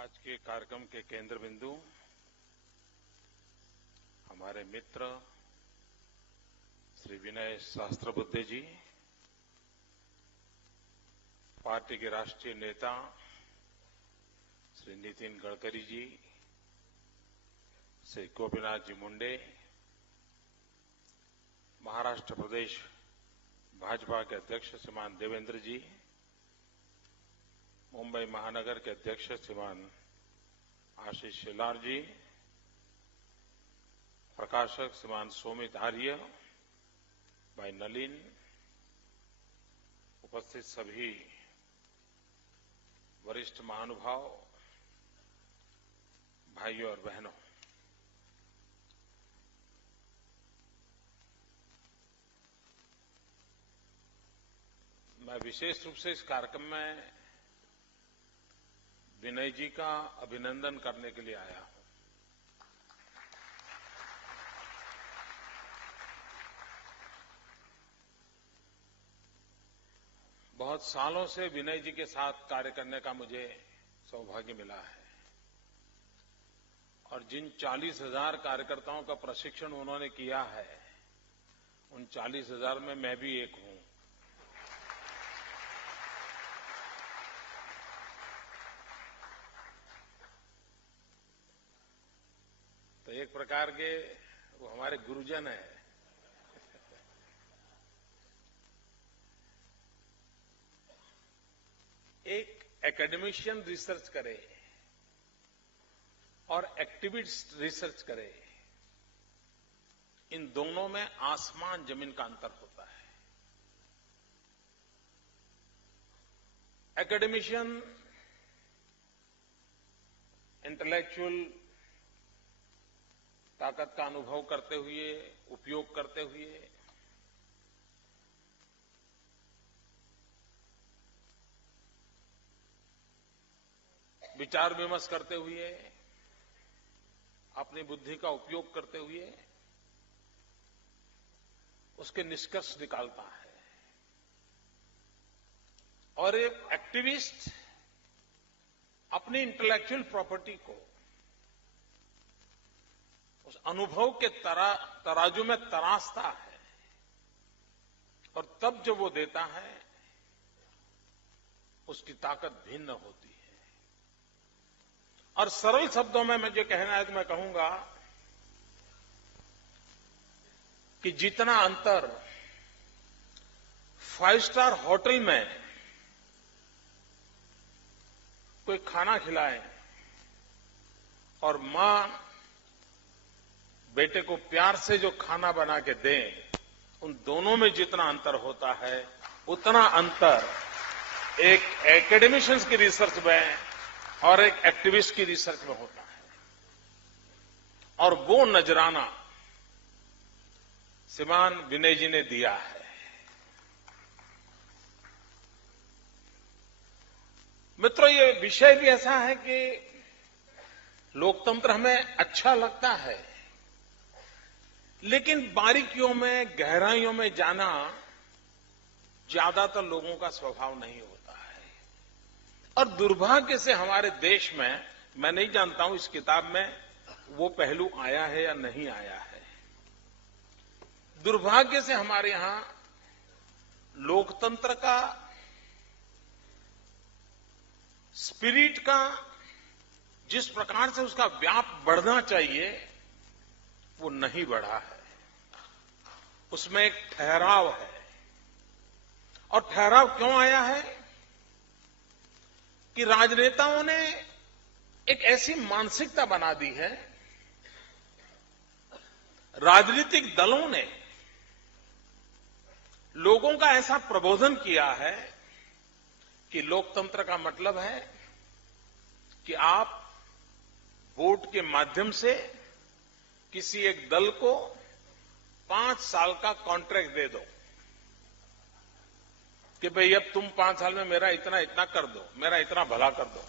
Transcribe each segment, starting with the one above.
आज के कार्यक्रम के केंद्र बिंदु हमारे मित्र श्री विनय सहस्त्रबुद्धे जी, पार्टी के राष्ट्रीय नेता श्री नितिन गडकरी जी, श्री गोपीनाथ जी मुंडे, महाराष्ट्र प्रदेश भाजपा के अध्यक्ष श्रीमान देवेंद्र जी, मुंबई महानगर के अध्यक्ष श्रीमान आशीष शेलार जी, प्रकाशक श्रीमान सोमित आर्य, भाई नलिन, उपस्थित सभी वरिष्ठ महानुभाव, भाइयों और बहनों, मैं विशेष रूप से इस कार्यक्रम में विनय जी का अभिनंदन करने के लिए आया हूं। बहुत सालों से विनय जी के साथ कार्य करने का मुझे सौभाग्य मिला है और जिन 40,000 कार्यकर्ताओं का प्रशिक्षण उन्होंने किया है, उन 40,000 में मैं भी एक हूं। तो एक प्रकार के वो हमारे गुरुजन हैं। एक एकेडमिशियन रिसर्च करे और एक्टिविस्ट रिसर्च करे, इन दोनों में आसमान जमीन का अंतर होता है। एकेडमिशियन इंटेलेक्चुअल ताकत का अनुभव करते हुए, उपयोग करते हुए विचार विमर्श करते हुए, अपनी बुद्धि का उपयोग करते हुए उसके निष्कर्ष निकालता है। और एक एक्टिविस्ट अपनी इंटेलेक्चुअल प्रॉपर्टी को उस अनुभव के तराजू में तराशता है और तब जब वो देता है उसकी ताकत भिन्न होती है। और सरल शब्दों में मुझे कहना है तो मैं कहूंगा कि जितना अंतर 5 स्टार होटल में कोई खाना खिलाए और मां बेटे को प्यार से जो खाना बना के दें, उन दोनों में जितना अंतर होता है, उतना अंतर एक एकेडमिशियंस की रिसर्च में और एक एक्टिविस्ट की रिसर्च में होता है। और वो नजराना श्रीमान विनय जी ने दिया है। मित्रों, ये विषय भी ऐसा है कि लोकतंत्र हमें अच्छा लगता है, लेकिन बारीकियों में, गहराइयों में जाना ज्यादातर लोगों का स्वभाव नहीं होता है। और दुर्भाग्य से हमारे देश में, मैं नहीं जानता हूं इस किताब में वो पहलू आया है या नहीं आया है, दुर्भाग्य से हमारे यहां लोकतंत्र का स्पिरिट का जिस प्रकार से उसका व्याप बढ़ना चाहिए वो नहीं बढ़ा है। उसमें एक ठहराव है। और ठहराव क्यों आया है कि राजनेताओं ने एक ऐसी मानसिकता बना दी है, राजनीतिक दलों ने लोगों का ऐसा प्रबोधन किया है कि लोकतंत्र का मतलब है कि आप वोट के माध्यम से किसी एक दल को 5 साल का कॉन्ट्रैक्ट दे दो कि भाई अब तुम 5 साल में मेरा इतना इतना कर दो, मेरा इतना भला कर दो।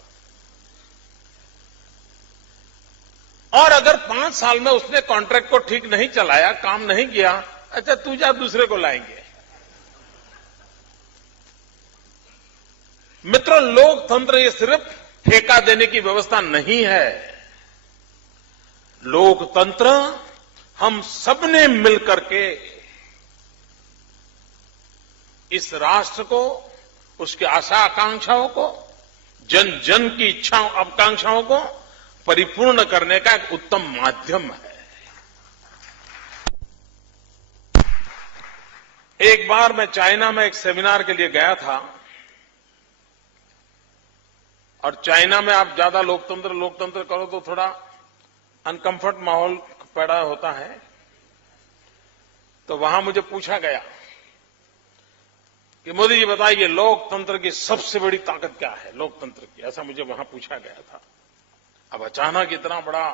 और अगर 5 साल में उसने कॉन्ट्रैक्ट को ठीक नहीं चलाया, काम नहीं किया, अच्छा तू जा, दूसरे को लाएंगे। मित्रों, लोकतंत्र ये सिर्फ ठेका देने की व्यवस्था नहीं है। लोकतंत्र हम सबने मिलकर के इस राष्ट्र को, उसके आशा आकांक्षाओं को, जन जन की इच्छाओं आकांक्षाओं को परिपूर्ण करने का एक उत्तम माध्यम है। एक बार मैं चाइना में एक सेमिनार के लिए गया था और चाइना में आप ज्यादा लोकतंत्र करो तो थोड़ा अनकंफर्ट माहौल पैदा होता है। तो वहां मुझे पूछा गया कि मोदी जी बताइए लोकतंत्र की सबसे बड़ी ताकत क्या है लोकतंत्र की, ऐसा मुझे वहां पूछा गया था। अब अचानक इतना बड़ा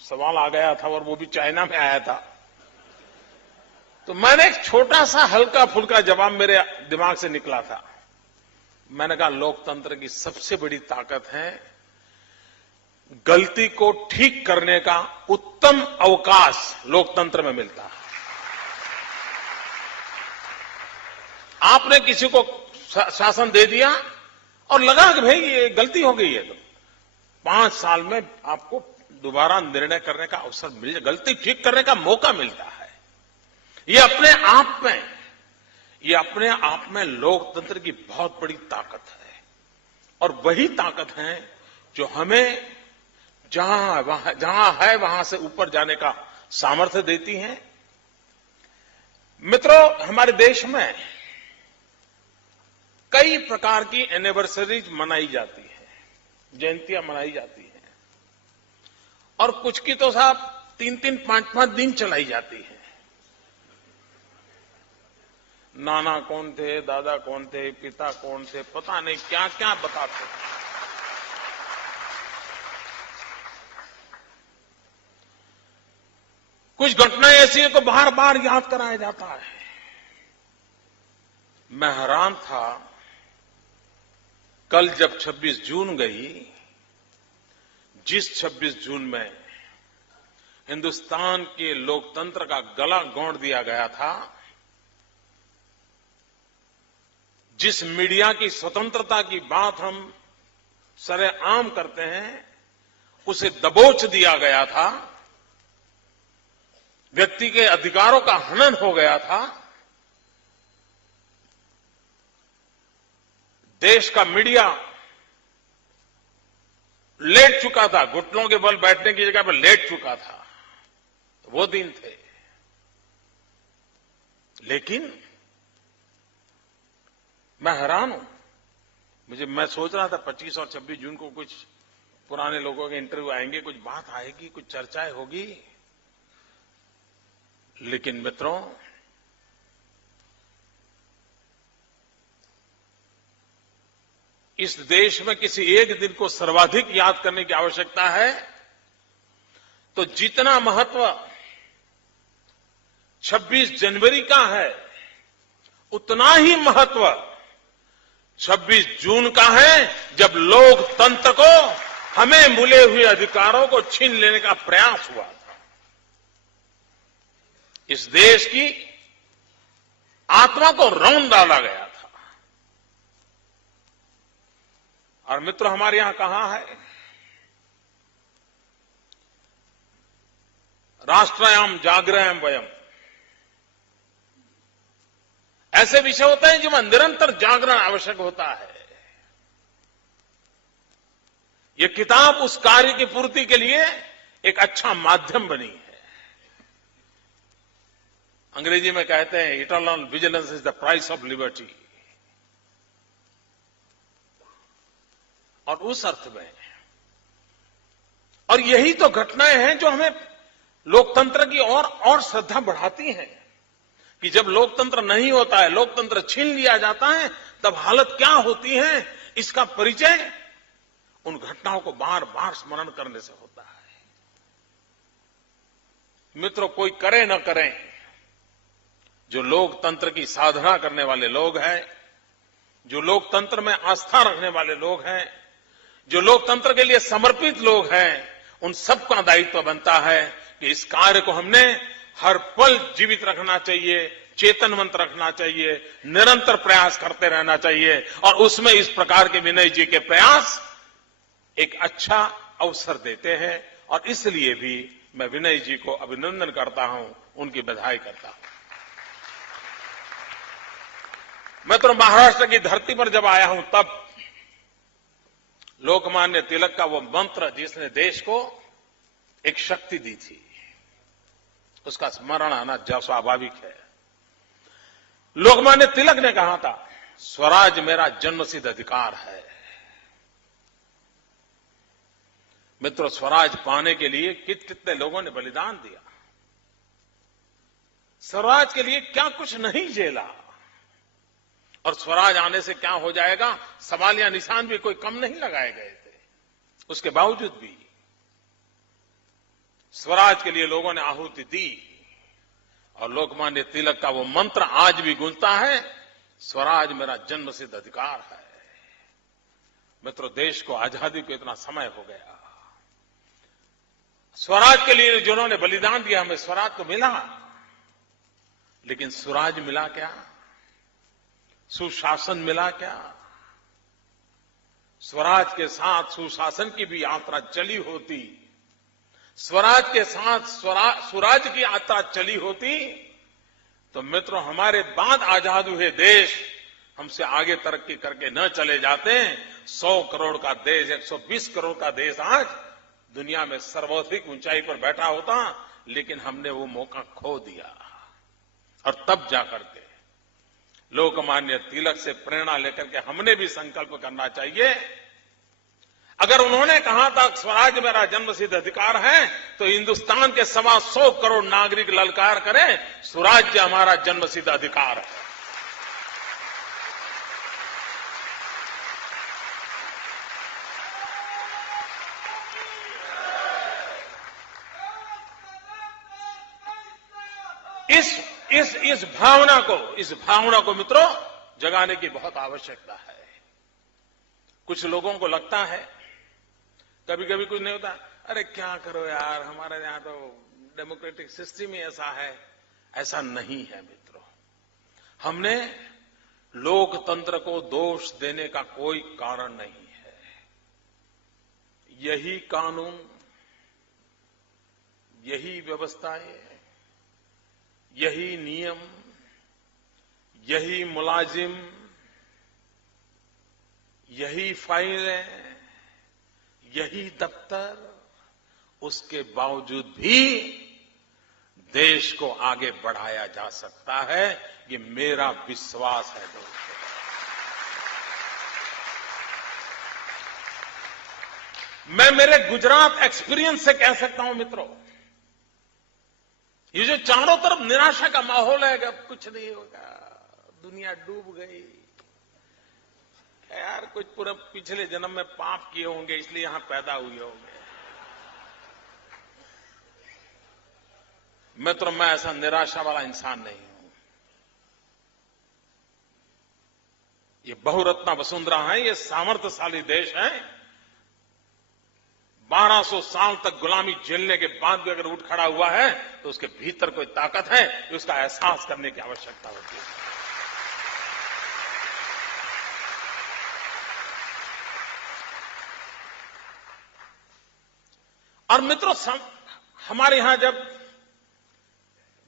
सवाल आ गया था और वो भी चाइना में आया था, तो मैंने एक छोटा सा हल्का फुल्का जवाब मेरे दिमाग से निकला था। मैंने कहा लोकतंत्र की सबसे बड़ी ताकत है गलती को ठीक करने का उत्तम अवकाश लोकतंत्र में मिलता है। आपने किसी को शासन दे दिया और लगा कि भाई ये गलती हो गई है, तो 5 साल में आपको दोबारा निर्णय करने का अवसर मिल जाए, गलती ठीक करने का मौका मिलता है। ये अपने आप में लोकतंत्र की बहुत बड़ी ताकत है और वही ताकत है जो हमें जहां है वहां से ऊपर जाने का सामर्थ्य देती है। मित्रों, हमारे देश में कई प्रकार की एनिवर्सरीज मनाई जाती है, जयंतियां मनाई जाती हैं और कुछ की तो साहब 3-3, 5-5 दिन चलाई जाती है। नाना कौन थे, दादा कौन थे, पिता कौन थे, पता नहीं क्या क्या बताते हैं। कुछ घटनाएं ऐसी हैं को बार बार याद कराया जाता है। मैं हैरान था कल जब 26 जून गई, जिस 26 जून में हिंदुस्तान के लोकतंत्र का गला घोंट दिया गया था, जिस मीडिया की स्वतंत्रता की बात हम सरेआम करते हैं, उसे दबोच दिया गया था, व्यक्ति के अधिकारों का हनन हो गया था। देश का मीडिया लेट चुका था, घुटनों के बल बैठने की जगह पर लेट चुका था। वो दिन थे। लेकिन मैं हैरान हूं, मैं सोच रहा था 25 और 26 जून को कुछ पुराने लोगों के इंटरव्यू आएंगे, कुछ बात आएगी, कुछ चर्चाएं होगी। लेकिन मित्रों, इस देश में किसी एक दिन को सर्वाधिक याद करने की आवश्यकता है, तो जितना महत्व 26 जनवरी का है, उतना ही महत्व 26 जून का है, जब लोकतंत्र को, हमें मिले हुए अधिकारों को छीन लेने का प्रयास हुआ था। इस देश की आत्मा को रौंद डाला गया था। और मित्रों, हमारे यहां कहा है, राष्ट्रयाम जागृहम वयम। ऐसे विषय होते हैं जिनमें निरंतर जागरण आवश्यक होता है। यह किताब उस कार्य की पूर्ति के लिए एक अच्छा माध्यम बनी है। अंग्रेजी में कहते हैं eternal vigilance is the price of liberty. और उस अर्थ में, और यही तो घटनाएं हैं जो हमें लोकतंत्र की और श्रद्धा बढ़ाती हैं कि जब लोकतंत्र नहीं होता है, लोकतंत्र छीन लिया जाता है, तब हालत क्या होती है, इसका परिचय उन घटनाओं को बार बार स्मरण करने से होता है। मित्रों, कोई करे न करे, जो लोकतंत्र की साधना करने वाले लोग हैं, जो लोकतंत्र में आस्था रखने वाले लोग हैं, जो लोकतंत्र के लिए समर्पित लोग हैं, उन सबका दायित्व बनता है कि इस कार्य को हमने हर पल जीवित रखना चाहिए, चेतनवंत रखना चाहिए, निरंतर प्रयास करते रहना चाहिए। और उसमें इस प्रकार के विनय जी के प्रयास एक अच्छा अवसर देते हैं और इसलिए भी मैं विनय जी को अभिनंदन करता हूं, उनकी बधाई करता हूं। मैं तो महाराष्ट्र की धरती पर जब आया हूं तब लोकमान्य तिलक का वो मंत्र जिसने देश को एक शक्ति दी थी, उसका स्मरण आना स्वाभाविक है। लोकमान्य तिलक ने कहा था, स्वराज मेरा जन्मसिद्ध अधिकार है। मित्रों, स्वराज पाने के लिए कितने लोगों ने बलिदान दिया, स्वराज के लिए क्या कुछ नहीं झेला, और स्वराज आने से क्या हो जाएगा सवाल या निशान भी कोई कम नहीं लगाए गए थे। उसके बावजूद भी स्वराज के लिए लोगों ने आहुति दी और लोकमान्य तिलक का वो मंत्र आज भी गूंजता है, स्वराज मेरा जन्मसिद्ध अधिकार है। मित्रों, देश को आजादी को इतना समय हो गया, स्वराज के लिए जिन्होंने बलिदान दिया, हमें स्वराज तो मिला, लेकिन स्वराज मिला क्या, सुशासन मिला क्या? स्वराज के साथ सुशासन की भी यात्रा चली होती, स्वराज के साथ स्वराज की यात्रा चली होती तो मित्रों हमारे बाद आजाद हुए देश हमसे आगे तरक्की करके न चले जाते। 100 करोड़ का देश, 120 करोड़ का देश आज दुनिया में सर्वाधिक ऊंचाई पर बैठा होता, लेकिन हमने वो मौका खो दिया। और तब जाकर के लोकमान्य तिलक से प्रेरणा लेकर के हमने भी संकल्प करना चाहिए। अगर उन्होंने कहा था स्वराज मेरा जन्मसिद्ध अधिकार है, तो हिंदुस्तान के 125 करोड़ नागरिक ललकार करें, स्वराज्य हमारा जन्मसिद्ध अधिकार है। इस भावना को मित्रों जगाने की बहुत आवश्यकता है। कुछ लोगों को लगता है, कभी कभी कुछ नहीं होता, अरे क्या करो यार, हमारे यहां तो डेमोक्रेटिक सिस्टम ही ऐसा है। ऐसा नहीं है मित्रों, हमने लोकतंत्र को दोष देने का कोई कारण नहीं है। यही कानून, यही व्यवस्थाएं, यही नियम, यही मुलाजिम, यही फाइलें, यही दफ्तर, उसके बावजूद भी देश को आगे बढ़ाया जा सकता है, ये मेरा विश्वास है दोस्तों। मैं मेरे गुजरात एक्सपीरियंस से कह सकता हूं मित्रों, ये जो चारों तरफ निराशा का माहौल है कि अब कुछ नहीं होगा, दुनिया डूब गई, यार कुछ पूरा पिछले जन्म में पाप किए होंगे इसलिए यहां पैदा हुए होंगे। मित्रों, मैं ऐसा निराशा वाला इंसान नहीं हूं। ये बहुरत्ना वसुंधरा है, ये सामर्थ्यशाली देश है। 1200 साल तक गुलामी झेलने के बाद भी अगर उठ खड़ा हुआ है तो उसके भीतर कोई ताकत है, उसका एहसास करने की आवश्यकता होती है। और मित्रों, हमारे यहां जब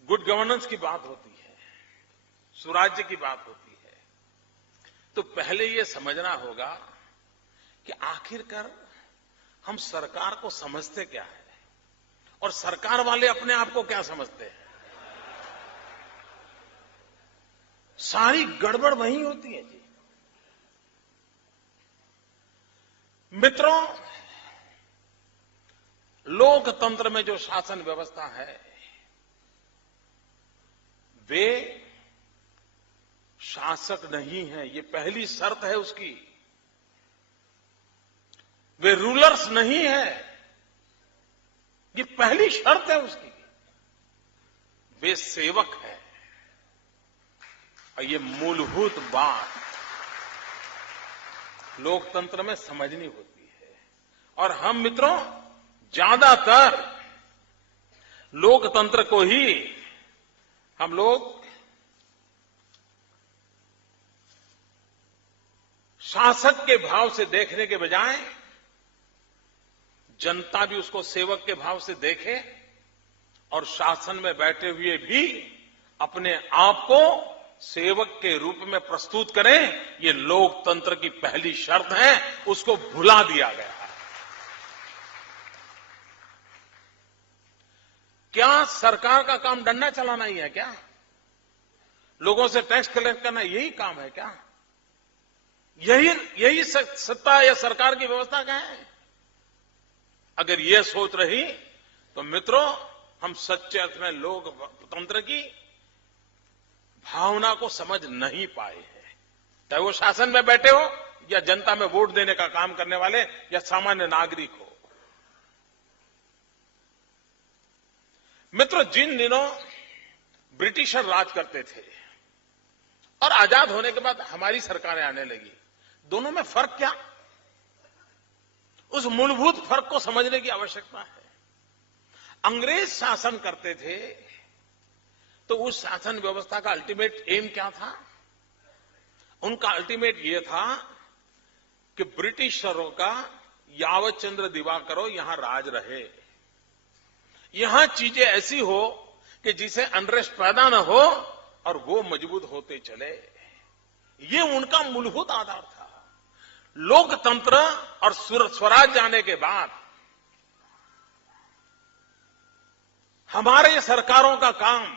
गुड गवर्नेंस की बात होती है, सुराज्य की बात होती है, तो पहले यह समझना होगा कि आखिरकार हम सरकार को समझते क्या है और सरकार वाले अपने आप को क्या समझते हैं। सारी गड़बड़ वहीं होती है जी। मित्रों, लोकतंत्र में जो शासन व्यवस्था है, वे शासक नहीं है, ये पहली शर्त है उसकी। वे रूलर्स नहीं है, ये पहली शर्त है उसकी। वे सेवक है, और ये मूलभूत बात लोकतंत्र में समझनी होती है। और हम मित्रों ज्यादातर लोकतंत्र को ही हम लोग शासक के भाव से देखने के बजाय जनता भी उसको सेवक के भाव से देखे और शासन में बैठे हुए भी अपने आप को सेवक के रूप में प्रस्तुत करें, ये लोकतंत्र की पहली शर्त है, उसको भुला दिया गया है। क्या सरकार का काम डंडा चलाना ही है क्या? लोगों से टैक्स कलेक्ट करना यही काम है क्या? यही सत्ता या सरकार की व्यवस्था क्या है? अगर यह सोच रही तो मित्रों, हम सच्चे अर्थ में लोकतंत्र की भावना को समझ नहीं पाए हैं। चाहे वो शासन में बैठे हो या जनता में वोट देने का काम करने वाले या सामान्य नागरिक हो। मित्रों, जिन दिनों ब्रिटिशर राज करते थे और आजाद होने के बाद हमारी सरकारें आने लगी, दोनों में फर्क क्या? उस मूलभूत फर्क को समझने की आवश्यकता है। अंग्रेज शासन करते थे तो उस शासन व्यवस्था का अल्टीमेट एम क्या था? उनका अल्टीमेट यह था कि ब्रिटिशरों का यावत चंद्र दिवाकरो यहां राज रहे, यहां चीजें ऐसी हो कि जिसे अनरेस्ट पैदा न हो और वो मजबूत होते चले। ये उनका मूलभूत आधार था। लोकतंत्र और स्वराज आने के बाद हमारे सरकारों का काम,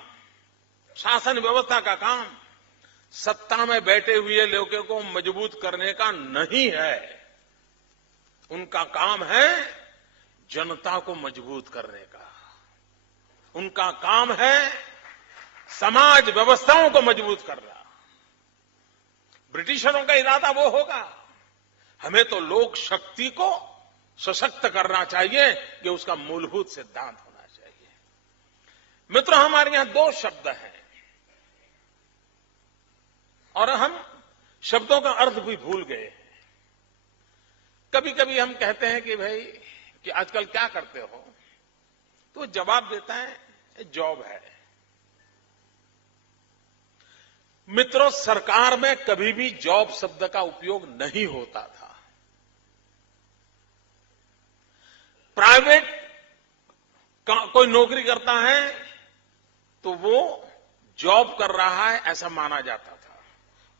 शासन व्यवस्था का काम सत्ता में बैठे हुए लोगों को मजबूत करने का नहीं है। उनका काम है जनता को मजबूत करने का। उनका काम है समाज व्यवस्थाओं को मजबूत करना। ब्रिटिशरों का इरादा वो होगा, हमें तो लोक शक्ति को सशक्त करना चाहिए, ये उसका मूलभूत सिद्धांत होना चाहिए। मित्रों, हमारे यहां दो शब्द हैं और हम शब्दों का अर्थ भी भूल गए हैं। कभी कभी हम कहते हैं कि भाई कि आजकल क्या करते हो, तो जवाब देता है जॉब है। मित्रों, सरकार में कभी भी जॉब शब्द का उपयोग नहीं होता था। प्राइवेट कोई नौकरी करता है तो वो जॉब कर रहा है ऐसा माना जाता था,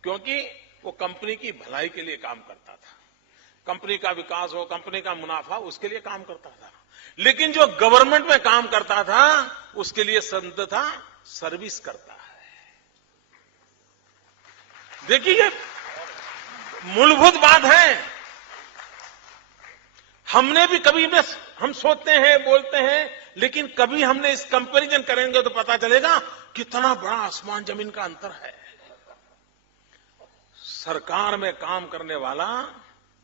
क्योंकि वो कंपनी की भलाई के लिए काम करता था, कंपनी का विकास हो, कंपनी का मुनाफा, उसके लिए काम करता था। लेकिन जो गवर्नमेंट में काम करता था उसके लिए शब्द था सर्विस करता है। देखिए, ये मूलभूत बात है। हमने भी कभी में हम सोचते हैं, बोलते हैं, लेकिन कभी हमने इस कंपैरिजन करेंगे तो पता चलेगा कितना बड़ा आसमान जमीन का अंतर है। सरकार में काम करने वाला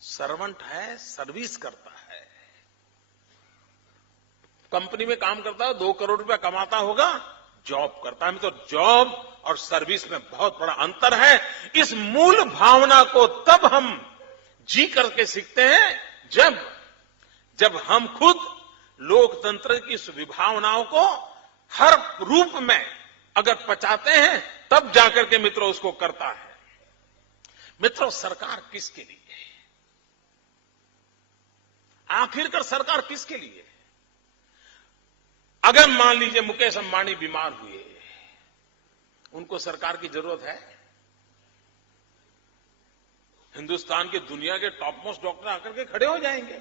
सर्वेंट है, सर्विस करता है। कंपनी में काम करता है, 2 करोड़ रुपया कमाता होगा, जॉब करता है। तो जॉब और सर्विस में बहुत बड़ा अंतर है। इस मूल भावना को तब हम जी करके सीखते हैं जब हम खुद लोकतंत्र की इस विभावनाओं को हर रूप में अगर पचाते हैं, तब जाकर के मित्रों उसको करता है। मित्रों, सरकार किसके लिए है? आखिरकार सरकार किसके लिए है? अगर मान लीजिए मुकेश अंबानी बीमार हुए, उनको सरकार की जरूरत है? हिंदुस्तान के दुनिया के टॉप मोस्ट डॉक्टर आकर के खड़े हो जाएंगे।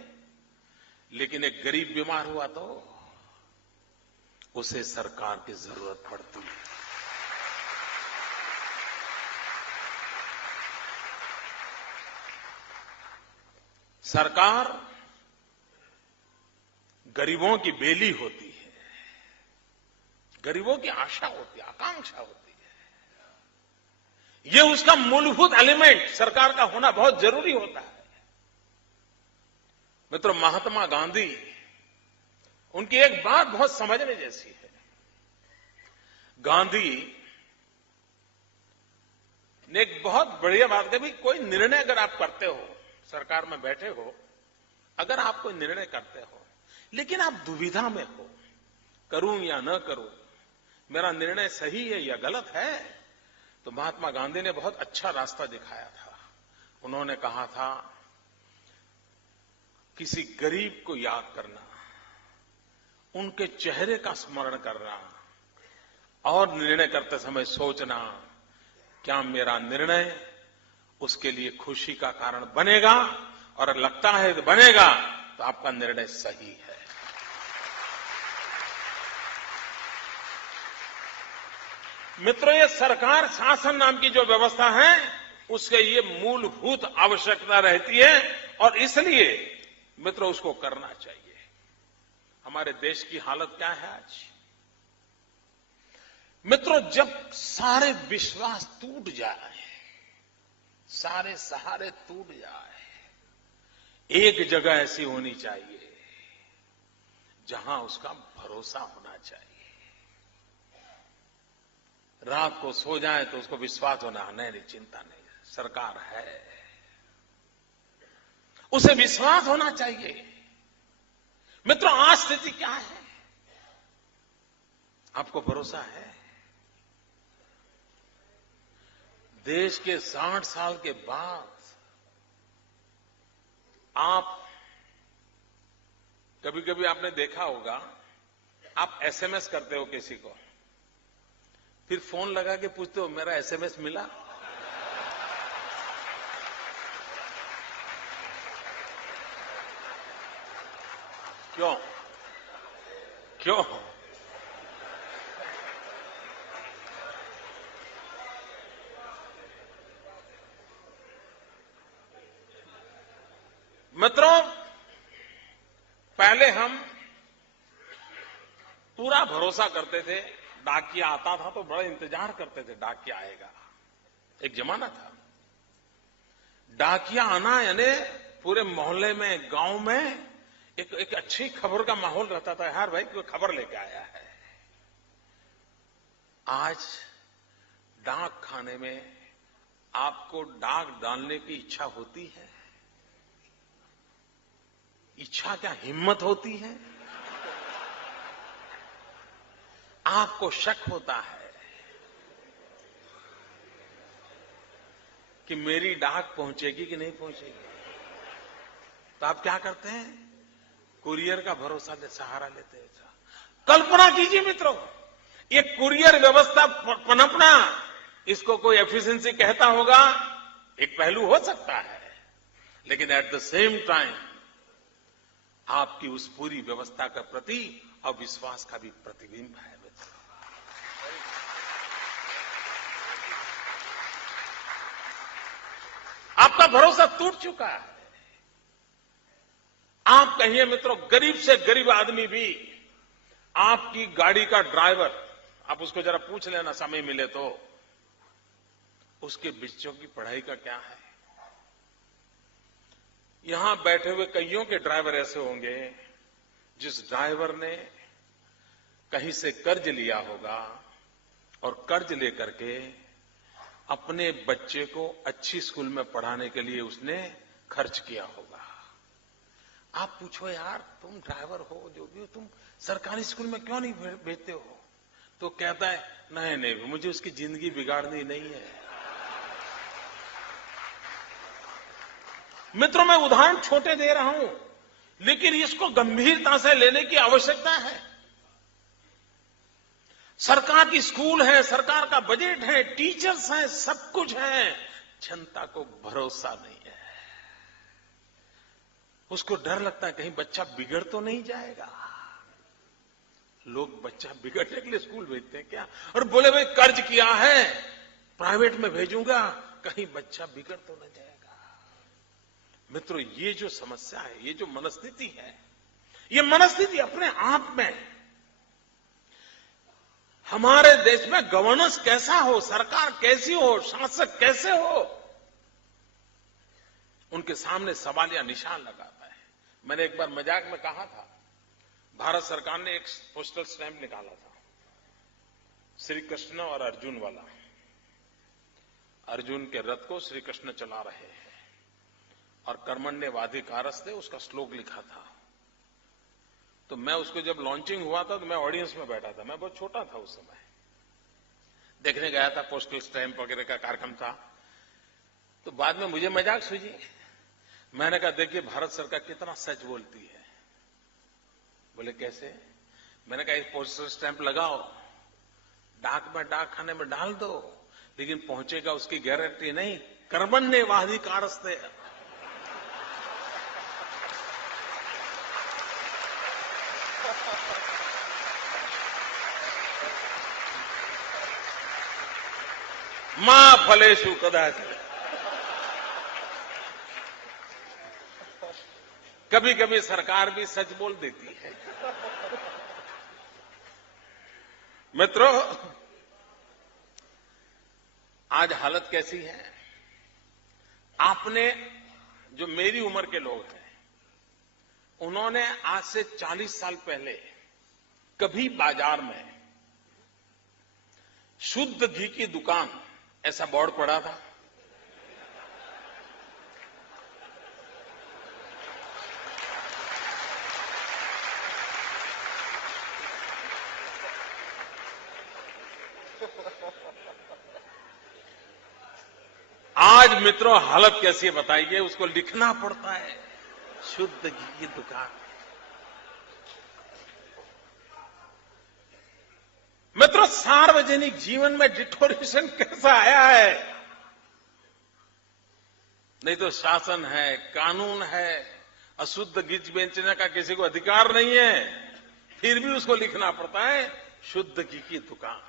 लेकिन एक गरीब बीमार हुआ तो उसे सरकार की जरूरत पड़ती है। सरकार गरीबों की बेली होती है, गरीबों की आशा होती है, आकांक्षा होती है। यह उसका मूलभूत एलिमेंट सरकार का होना बहुत जरूरी होता है। मित्रों, महात्मा गांधी, उनकी एक बात बहुत समझने जैसी है। गांधी ने एक बहुत बढ़िया बात कही, कोई निर्णय अगर आप करते हो, सरकार में बैठे हो, अगर आप कोई निर्णय करते हो लेकिन आप दुविधा में हो, करूं या न करूं, मेरा निर्णय सही है या गलत है, तो महात्मा गांधी ने बहुत अच्छा रास्ता दिखाया था। उन्होंने कहा था, किसी गरीब को याद करना, उनके चेहरे का स्मरण करना और निर्णय करते समय सोचना, क्या मेरा निर्णय उसके लिए खुशी का कारण बनेगा, और लगता है कि बनेगा तो आपका निर्णय सही है। मित्रों, ये सरकार शासन नाम की जो व्यवस्था है, उसके ये मूलभूत आवश्यकता रहती है और इसलिए मित्रों उसको करना चाहिए। हमारे देश की हालत क्या है आज? मित्रों, जब सारे विश्वास टूट जाए, सारे सहारे टूट जाए, एक जगह ऐसी होनी चाहिए जहां उसका भरोसा होना चाहिए। रात को सो जाए तो उसको विश्वास होना, नहीं चिंता नहीं, सरकार है, उसे विश्वास होना चाहिए। मित्रों, आज स्थिति क्या है? आपको भरोसा है? देश के 60 साल के बाद आप कभी कभी आपने देखा होगा, आप एसएमएस करते हो किसी को, फिर फोन लगा के पूछते हो मेरा एसएमएस मिला? क्यों? क्यों? मित्रों, पहले हम पूरा भरोसा करते थे, डाकिया आता था तो बड़ा इंतजार करते थे, डाकिया आएगा। एक जमाना था, डाकिया आना यानी पूरे मोहल्ले में, गांव में एक अच्छी खबर का माहौल रहता था, यार भाई कोई खबर लेके आया है। आज डाक खाने में आपको डाक डालने की इच्छा होती है? इच्छा क्या, हिम्मत होती है? आपको शक होता है कि मेरी डाक पहुंचेगी कि नहीं पहुंचेगी, तो आप क्या करते हैं? कुरियर का भरोसा से सहारा लेते हैं। कल्पना कीजिए मित्रों, ये कुरियर व्यवस्था पनपना, इसको कोई एफिशिएंसी कहता होगा, एक पहलू हो सकता है, लेकिन एट द सेम टाइम आपकी उस पूरी व्यवस्था के प्रति अविश्वास का भी प्रतिबिंब है। आपका भरोसा टूट चुका है। आप कहिए मित्रों, गरीब से गरीब आदमी भी, आपकी गाड़ी का ड्राइवर, आप उसको जरा पूछ लेना समय मिले तो, उसके बच्चों की पढ़ाई का क्या है? यहां बैठे हुए कईयों के ड्राइवर ऐसे होंगे जिस ड्राइवर ने कहीं से कर्ज लिया होगा और कर्ज लेकर के अपने बच्चे को अच्छी स्कूल में पढ़ाने के लिए उसने खर्च किया होगा। आप पूछो, यार तुम ड्राइवर हो, जो भी हो, तुम सरकारी स्कूल में क्यों नहीं भेजते हो? तो कहता है, नहीं मुझे उसकी जिंदगी बिगाड़नी नहीं है। मित्रों, मैं उदाहरण छोटे दे रहा हूं, लेकिन इसको गंभीरता से लेने की आवश्यकता है। सरकार की स्कूल है, सरकार का बजट है, टीचर्स हैं, सब कुछ है, जनता को भरोसा नहीं है। उसको डर लगता है कहीं बच्चा बिगड़ तो नहीं जाएगा। लोग बच्चा बिगड़ने के लिए स्कूल भेजते हैं क्या? और बोले भाई कर्ज किया है, प्राइवेट में भेजूंगा, कहीं बच्चा बिगड़ तो नहीं जाएगा। मित्रों, ये जो समस्या है, ये जो मनस्थिति है, ये मनस्थिति अपने आप में हमारे देश में गवर्नेंस कैसा हो, सरकार कैसी हो, शासक कैसे हो, उनके सामने सवाल या निशान लगाता है। मैंने एक बार मजाक में कहा था, भारत सरकार ने एक पोस्टल स्टैंप निकाला था, श्री कृष्ण और अर्जुन वाला। अर्जुन के रथ को श्री कृष्ण चला रहे हैं और कर्मण्येवाधिकारस्ते उसका श्लोक लिखा था। तो मैं उसको जब लॉन्चिंग हुआ था तो मैं ऑडियंस में बैठा था, मैं बहुत छोटा था उस समय, देखने गया था, पोस्टल स्टैंप वगैरह का कार्यक्रम था। तो बाद में मुझे मजाक सूझी, मैंने कहा देखिए भारत सरकार कितना सच बोलती है। बोले कैसे? मैंने कहा एक पोस्टल स्टैंप लगाओ, डाक में डाक खाने में डाल दो, लेकिन पहुंचेगा उसकी गारंटी नहीं। कर्मण्येवाधिकारस्ते, मां फलेषु कदाचित्। कभी कभी सरकार भी सच बोल देती है। मित्रों, आज हालत कैसी है? आपने, जो मेरी उम्र के लोग हैं, उन्होंने आज से 40 साल पहले कभी बाजार में शुद्ध घी की दुकान ऐसा बोर्ड पड़ा था? आज मित्रों हालत कैसी है बताइए? उसको लिखना पड़ता है, शुद्ध घी की दुकान। मित्रों, सार्वजनिक जीवन में डिटोरेशन कैसा आया है? नहीं तो शासन है, कानून है, अशुद्ध घी बेचने का किसी को अधिकार नहीं है, फिर भी उसको लिखना पड़ता है शुद्ध घी की दुकान।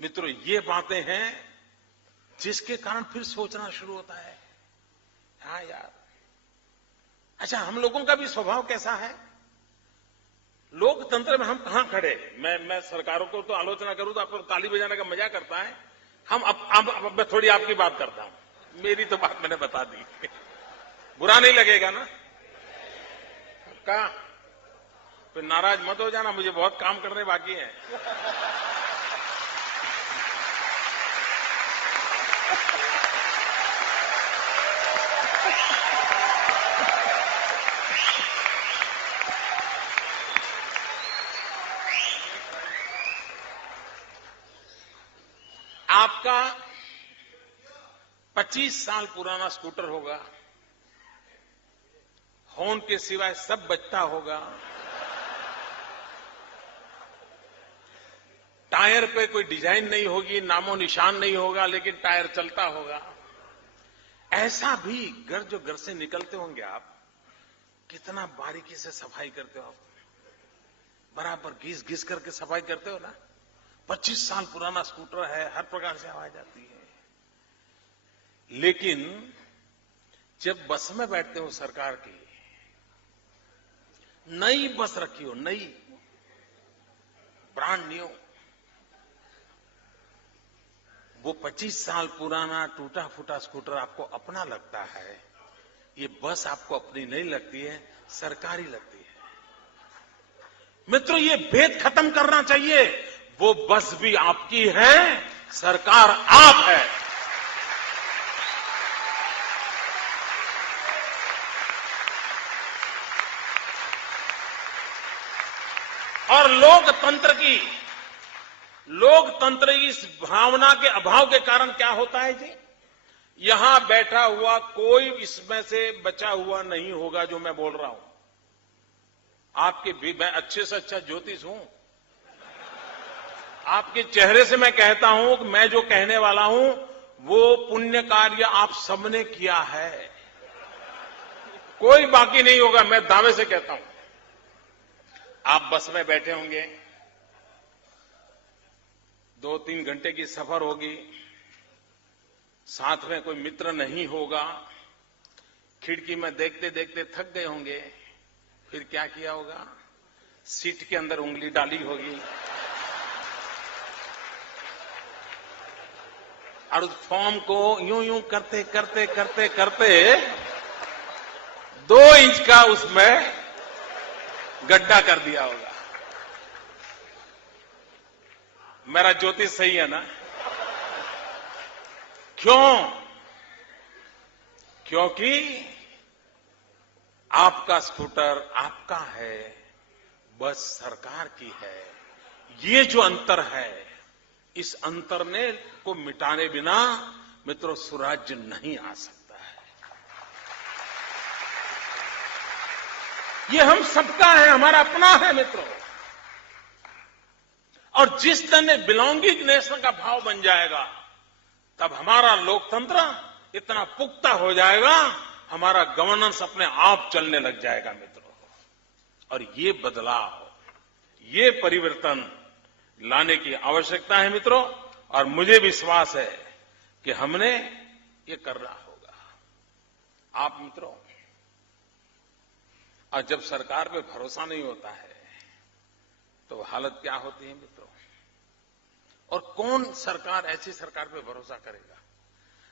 मित्रों, ये बातें हैं जिसके कारण फिर सोचना शुरू होता है, हाँ यार, अच्छा हम लोगों का भी स्वभाव कैसा है? लोकतंत्र में हम कहां खड़े? मैं सरकारों को तो आलोचना करूं तो आपको ताली बजाने का मजा करता है। हम अब मैं थोड़ी आपकी बात करता हूं, मेरी तो बात मैंने बता दी, बुरा नहीं लगेगा ना? कहा फिर नाराज मत हो जाना, मुझे बहुत काम करने बाकी है। आपका 25 साल पुराना स्कूटर होगा, हॉर्न के सिवाय सब बजता होगा, टायर पे कोई डिजाइन नहीं होगी, नामो निशान नहीं होगा, लेकिन टायर चलता होगा। ऐसा भी घर, जो घर से निकलते होंगे आप, कितना बारीकी से सफाई करते हो आप, बराबर घिस घिस करके सफाई करते हो ना। 25 साल पुराना स्कूटर है, हर प्रकार से आवाज आती है। लेकिन जब बस में बैठते हो सरकार की, नई बस रखी हो, नई, ब्रांड न्यू, वो 25 साल पुराना टूटा फूटा स्कूटर आपको अपना लगता है, ये बस आपको अपनी नहीं लगती है, सरकारी लगती है। मित्रों, ये भेद खत्म करना चाहिए। वो बस भी आपकी है, सरकार आप है। और लोकतंत्र की इस भावना के अभाव के कारण क्या होता है जी? यहां बैठा हुआ कोई इसमें से बचा हुआ नहीं होगा जो मैं बोल रहा हूं। आपके भी, मैं अच्छे से अच्छा ज्योतिष हूं, आपके चेहरे से मैं कहता हूं कि मैं जो कहने वाला हूं वो पुण्य कार्य आप सबने किया है, कोई बाकी नहीं होगा, मैं दावे से कहता हूं। आप बस में बैठे होंगे, 2-3 घंटे की सफर होगी, साथ में कोई मित्र नहीं होगा, खिड़की में देखते देखते थक गए होंगे, फिर क्या किया होगा? सीट के अंदर उंगली डाली होगी और उस फॉर्म को यूं यूं करते करते करते करते 2 इंच का उसमें गड्ढा कर दिया होगा। मेरा ज्योतिष सही है ना? क्यों? क्योंकि आपका स्कूटर आपका है, बस सरकार की है। ये जो अंतर है, इस अंतर ने को मिटाने बिना मित्रों, सुराज्य नहीं आ सकता है। ये हम सबका है, हमारा अपना है मित्रों। और जिस तरह बिलोंगिंग नेशन का भाव बन जाएगा, तब हमारा लोकतंत्र इतना पुख्ता हो जाएगा, हमारा गवर्नेंस अपने आप चलने लग जाएगा मित्रों। और ये बदलाव, ये परिवर्तन लाने की आवश्यकता है मित्रों। और मुझे विश्वास है कि हमने ये करना होगा। आप मित्रों, और जब सरकार पे भरोसा नहीं होता है तो हालत क्या होती है मित्रों। और कौन सरकार, ऐसी सरकार पे भरोसा करेगा।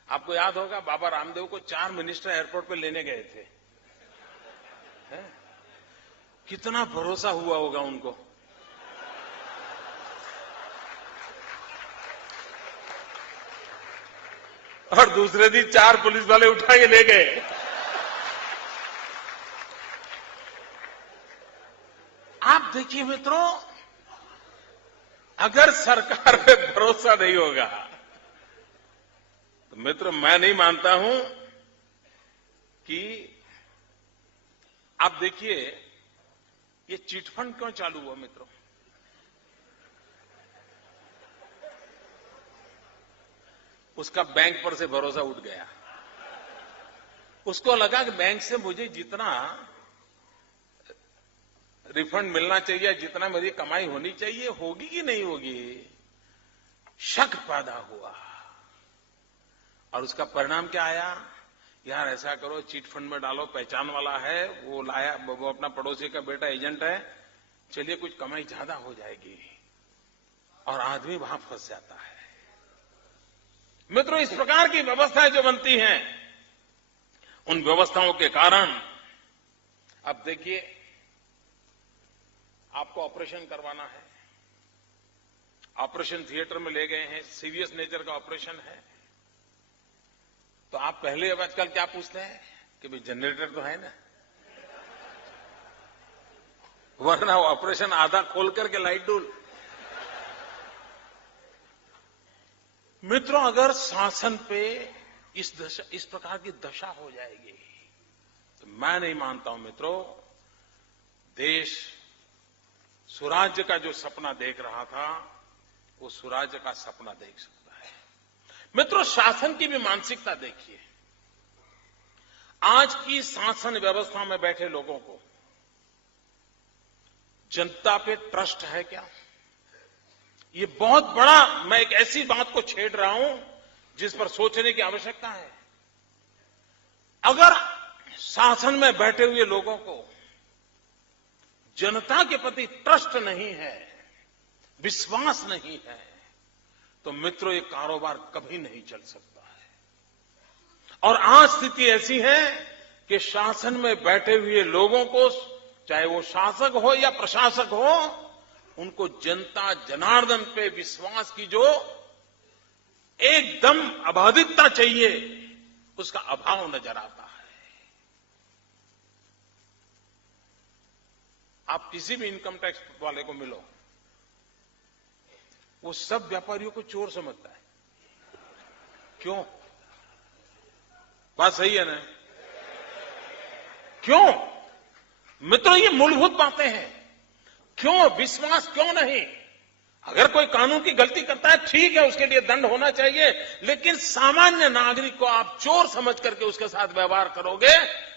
आपको याद होगा, बाबा रामदेव को 4 मिनिस्टर एयरपोर्ट पे लेने गए थे, है? कितना भरोसा हुआ होगा उनको। और दूसरे दिन 4 पुलिस वाले उठा के ले गए। आप देखिए मित्रों, अगर सरकार पे भरोसा नहीं होगा तो मित्रों, मैं नहीं मानता हूं कि आप देखिए ये चिटफंड क्यों चालू हुआ मित्रों। उसका बैंक पर से भरोसा उठ गया। उसको लगा कि बैंक से मुझे जितना रिफंड मिलना चाहिए, जितना मेरी कमाई होनी चाहिए, होगी कि नहीं होगी, शक पैदा हुआ। और उसका परिणाम क्या आया, यार ऐसा करो, चिट फंड में डालो, पहचान वाला है, वो लाया, वो अपना पड़ोसी का बेटा एजेंट है, चलिए कुछ कमाई ज्यादा हो जाएगी। और आदमी वहां फंस जाता है। मित्रों, इस प्रकार की व्यवस्थाएं जो बनती हैं, उन व्यवस्थाओं के कारण अब देखिए, आपको ऑपरेशन करवाना है, ऑपरेशन थिएटर में ले गए हैं, सीरियस नेचर का ऑपरेशन है, तो आप पहले अब आजकल क्या पूछते हैं कि भाई जनरेटर तो है ना, वरना ऑपरेशन आधा खोल करके लाइट डूल। मित्रों, अगर शासन पे इस प्रकार की दशा हो जाएगी तो मैं नहीं मानता हूं मित्रों, देश सुराज्य का जो सपना देख रहा था वो सुराज्य का सपना देख सकता है। मित्रों, शासन की भी मानसिकता देखिए। आज की शासन व्यवस्था में बैठे लोगों को जनता पे ट्रस्ट है क्या? ये बहुत बड़ा, मैं एक ऐसी बात को छेड़ रहा हूं जिस पर सोचने की आवश्यकता है। अगर शासन में बैठे हुए लोगों को जनता के प्रति ट्रस्ट नहीं है, विश्वास नहीं है, तो मित्रों ये कारोबार कभी नहीं चल सकता है। और आज स्थिति ऐसी है कि शासन में बैठे हुए लोगों को, चाहे वो शासक हो या प्रशासक हो, उनको जनता जनार्दन पे विश्वास की जो एकदम अबाधितता चाहिए, उसका अभाव नजर आता है। आप किसी भी इनकम टैक्स वाले को मिलो, वो सब व्यापारियों को चोर समझता है। क्यों? बात सही है ना? क्यों? मित्रों, ये मूलभूत बातें हैं। क्यों विश्वास क्यों नहीं? अगर कोई कानून की गलती करता है, ठीक है, उसके लिए दंड होना चाहिए, लेकिन सामान्य नागरिक को आप चोर समझ करके उसके साथ व्यवहार करोगे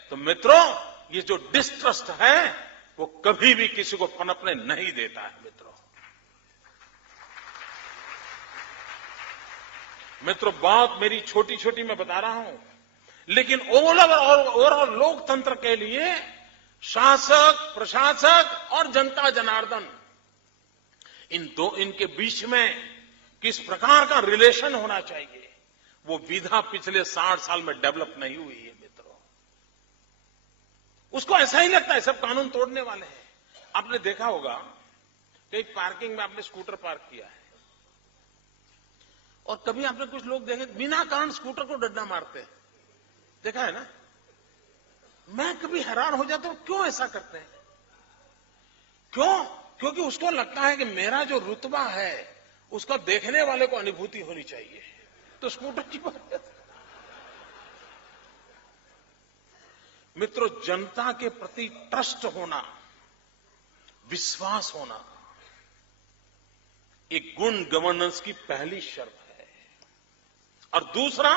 तो मित्रों, ये जो डिस्ट्रस्ट है वो कभी भी किसी को पनपने नहीं देता है। मित्रों, बात मेरी छोटी छोटी मैं बता रहा हूं, लेकिन ओवरऑल लोकतंत्र के लिए शासक, प्रशासक और जनता जनार्दन, इनके बीच में किस प्रकार का रिलेशन होना चाहिए, वो विधा पिछले 60 साल में डेवलप नहीं हुई है मित्रों। उसको ऐसा ही लगता है सब कानून तोड़ने वाले हैं। आपने देखा होगा कहीं पार्किंग में आपने स्कूटर पार्क किया है, और कभी आपने कुछ लोग देखे बिना कारण स्कूटर को डंडा मारते हैं, देखा है ना? मैं कभी हैरान हो जाता हूं, क्यों ऐसा करते हैं? क्यों? क्योंकि उसको लगता है कि मेरा जो रुतबा है उसको देखने वाले को अनुभूति होनी चाहिए, तो स्कूटर की बात मित्रों, जनता के प्रति ट्रस्ट होना, विश्वास होना, एक गुड गवर्नेंस की पहली शर्त है। और दूसरा,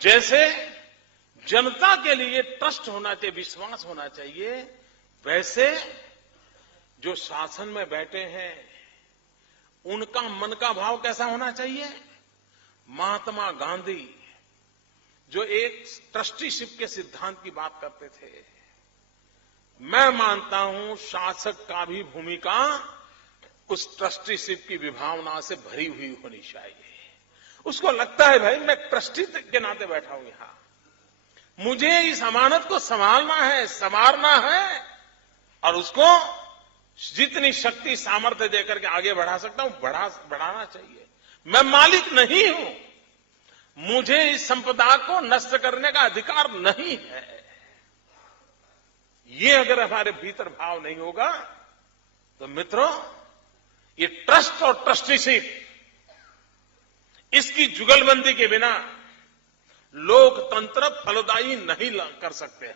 जैसे जनता के लिए ट्रस्ट होना चाहिए, विश्वास होना चाहिए, वैसे जो शासन में बैठे हैं उनका मन का भाव कैसा होना चाहिए। महात्मा गांधी जो एक ट्रस्टीशिप के सिद्धांत की बात करते थे, मैं मानता हूं शासक का भी भूमिका उस ट्रस्टीशिप की विभावना से भरी हुई होनी चाहिए। उसको लगता है भाई मैं ट्रस्टी के नाते बैठा हूं यहां, मुझे इस अमानत को संभालना है, संवारना है और उसको जितनी शक्ति सामर्थ्य देकर के आगे बढ़ा सकता हूं बढ़ाना चाहिए। मैं मालिक नहीं हूं, मुझे इस संपदा को नष्ट करने का अधिकार नहीं है। ये अगर हमारे भीतर भाव नहीं होगा तो मित्रों, ये ट्रस्ट और ट्रस्टीशिप, इसकी जुगलबंदी के बिना लोकतंत्र फलदायी नहीं कर सकते हम।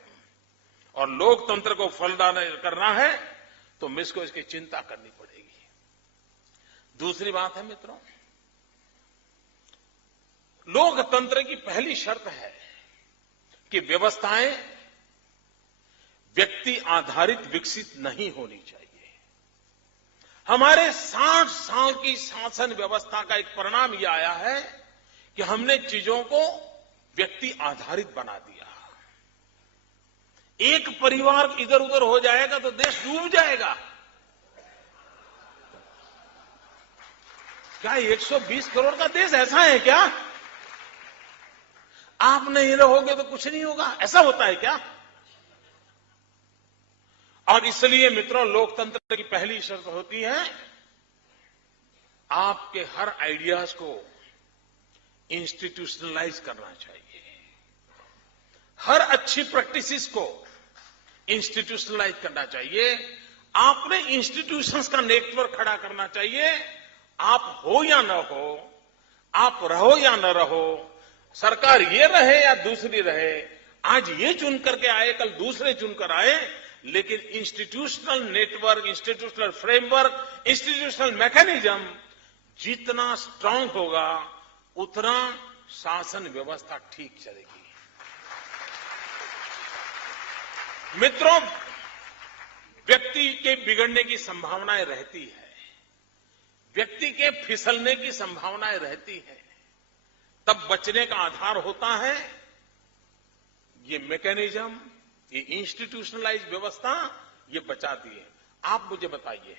और लोकतंत्र को फलदायी करना है तो मुझको इसकी चिंता करनी पड़ेगी। दूसरी बात है मित्रों, लोकतंत्र की पहली शर्त है कि व्यवस्थाएं व्यक्ति आधारित विकसित नहीं होनी चाहिए। हमारे 60 साल की शासन व्यवस्था का एक परिणाम यह आया है कि हमने चीजों को व्यक्ति आधारित बना दिया। एक परिवार इधर उधर हो जाएगा तो देश डूब जाएगा। क्या 120 करोड़ का देश ऐसा है क्या? आप नहीं रहोगे तो कुछ नहीं होगा, ऐसा होता है क्या? और इसलिए मित्रों, लोकतंत्र की पहली शर्त होती है आपके हर आइडियाज को इंस्टीट्यूशनलाइज करना चाहिए, हर अच्छी प्रैक्टिसेस को इंस्टीट्यूशनलाइज करना चाहिए। आपने इंस्टीट्यूशंस का नेटवर्क खड़ा करना चाहिए। आप हो या न हो, आप रहो या न रहो, सरकार ये रहे या दूसरी रहे, आज ये चुन करके आए कल दूसरे चुनकर आए, लेकिन institutional network, institutional framework, institutional mechanism जितना स्ट्रांग होगा उतना शासन व्यवस्था ठीक चलेगी। मित्रों, व्यक्ति के बिगड़ने की संभावनाएं रहती है, व्यक्ति के फिसलने की संभावनाएं रहती है, तब बचने का आधार होता है ये मैकेनिज्म, ये इंस्टीट्यूशनलाइज व्यवस्था, ये बचाती है। आप मुझे बताइए,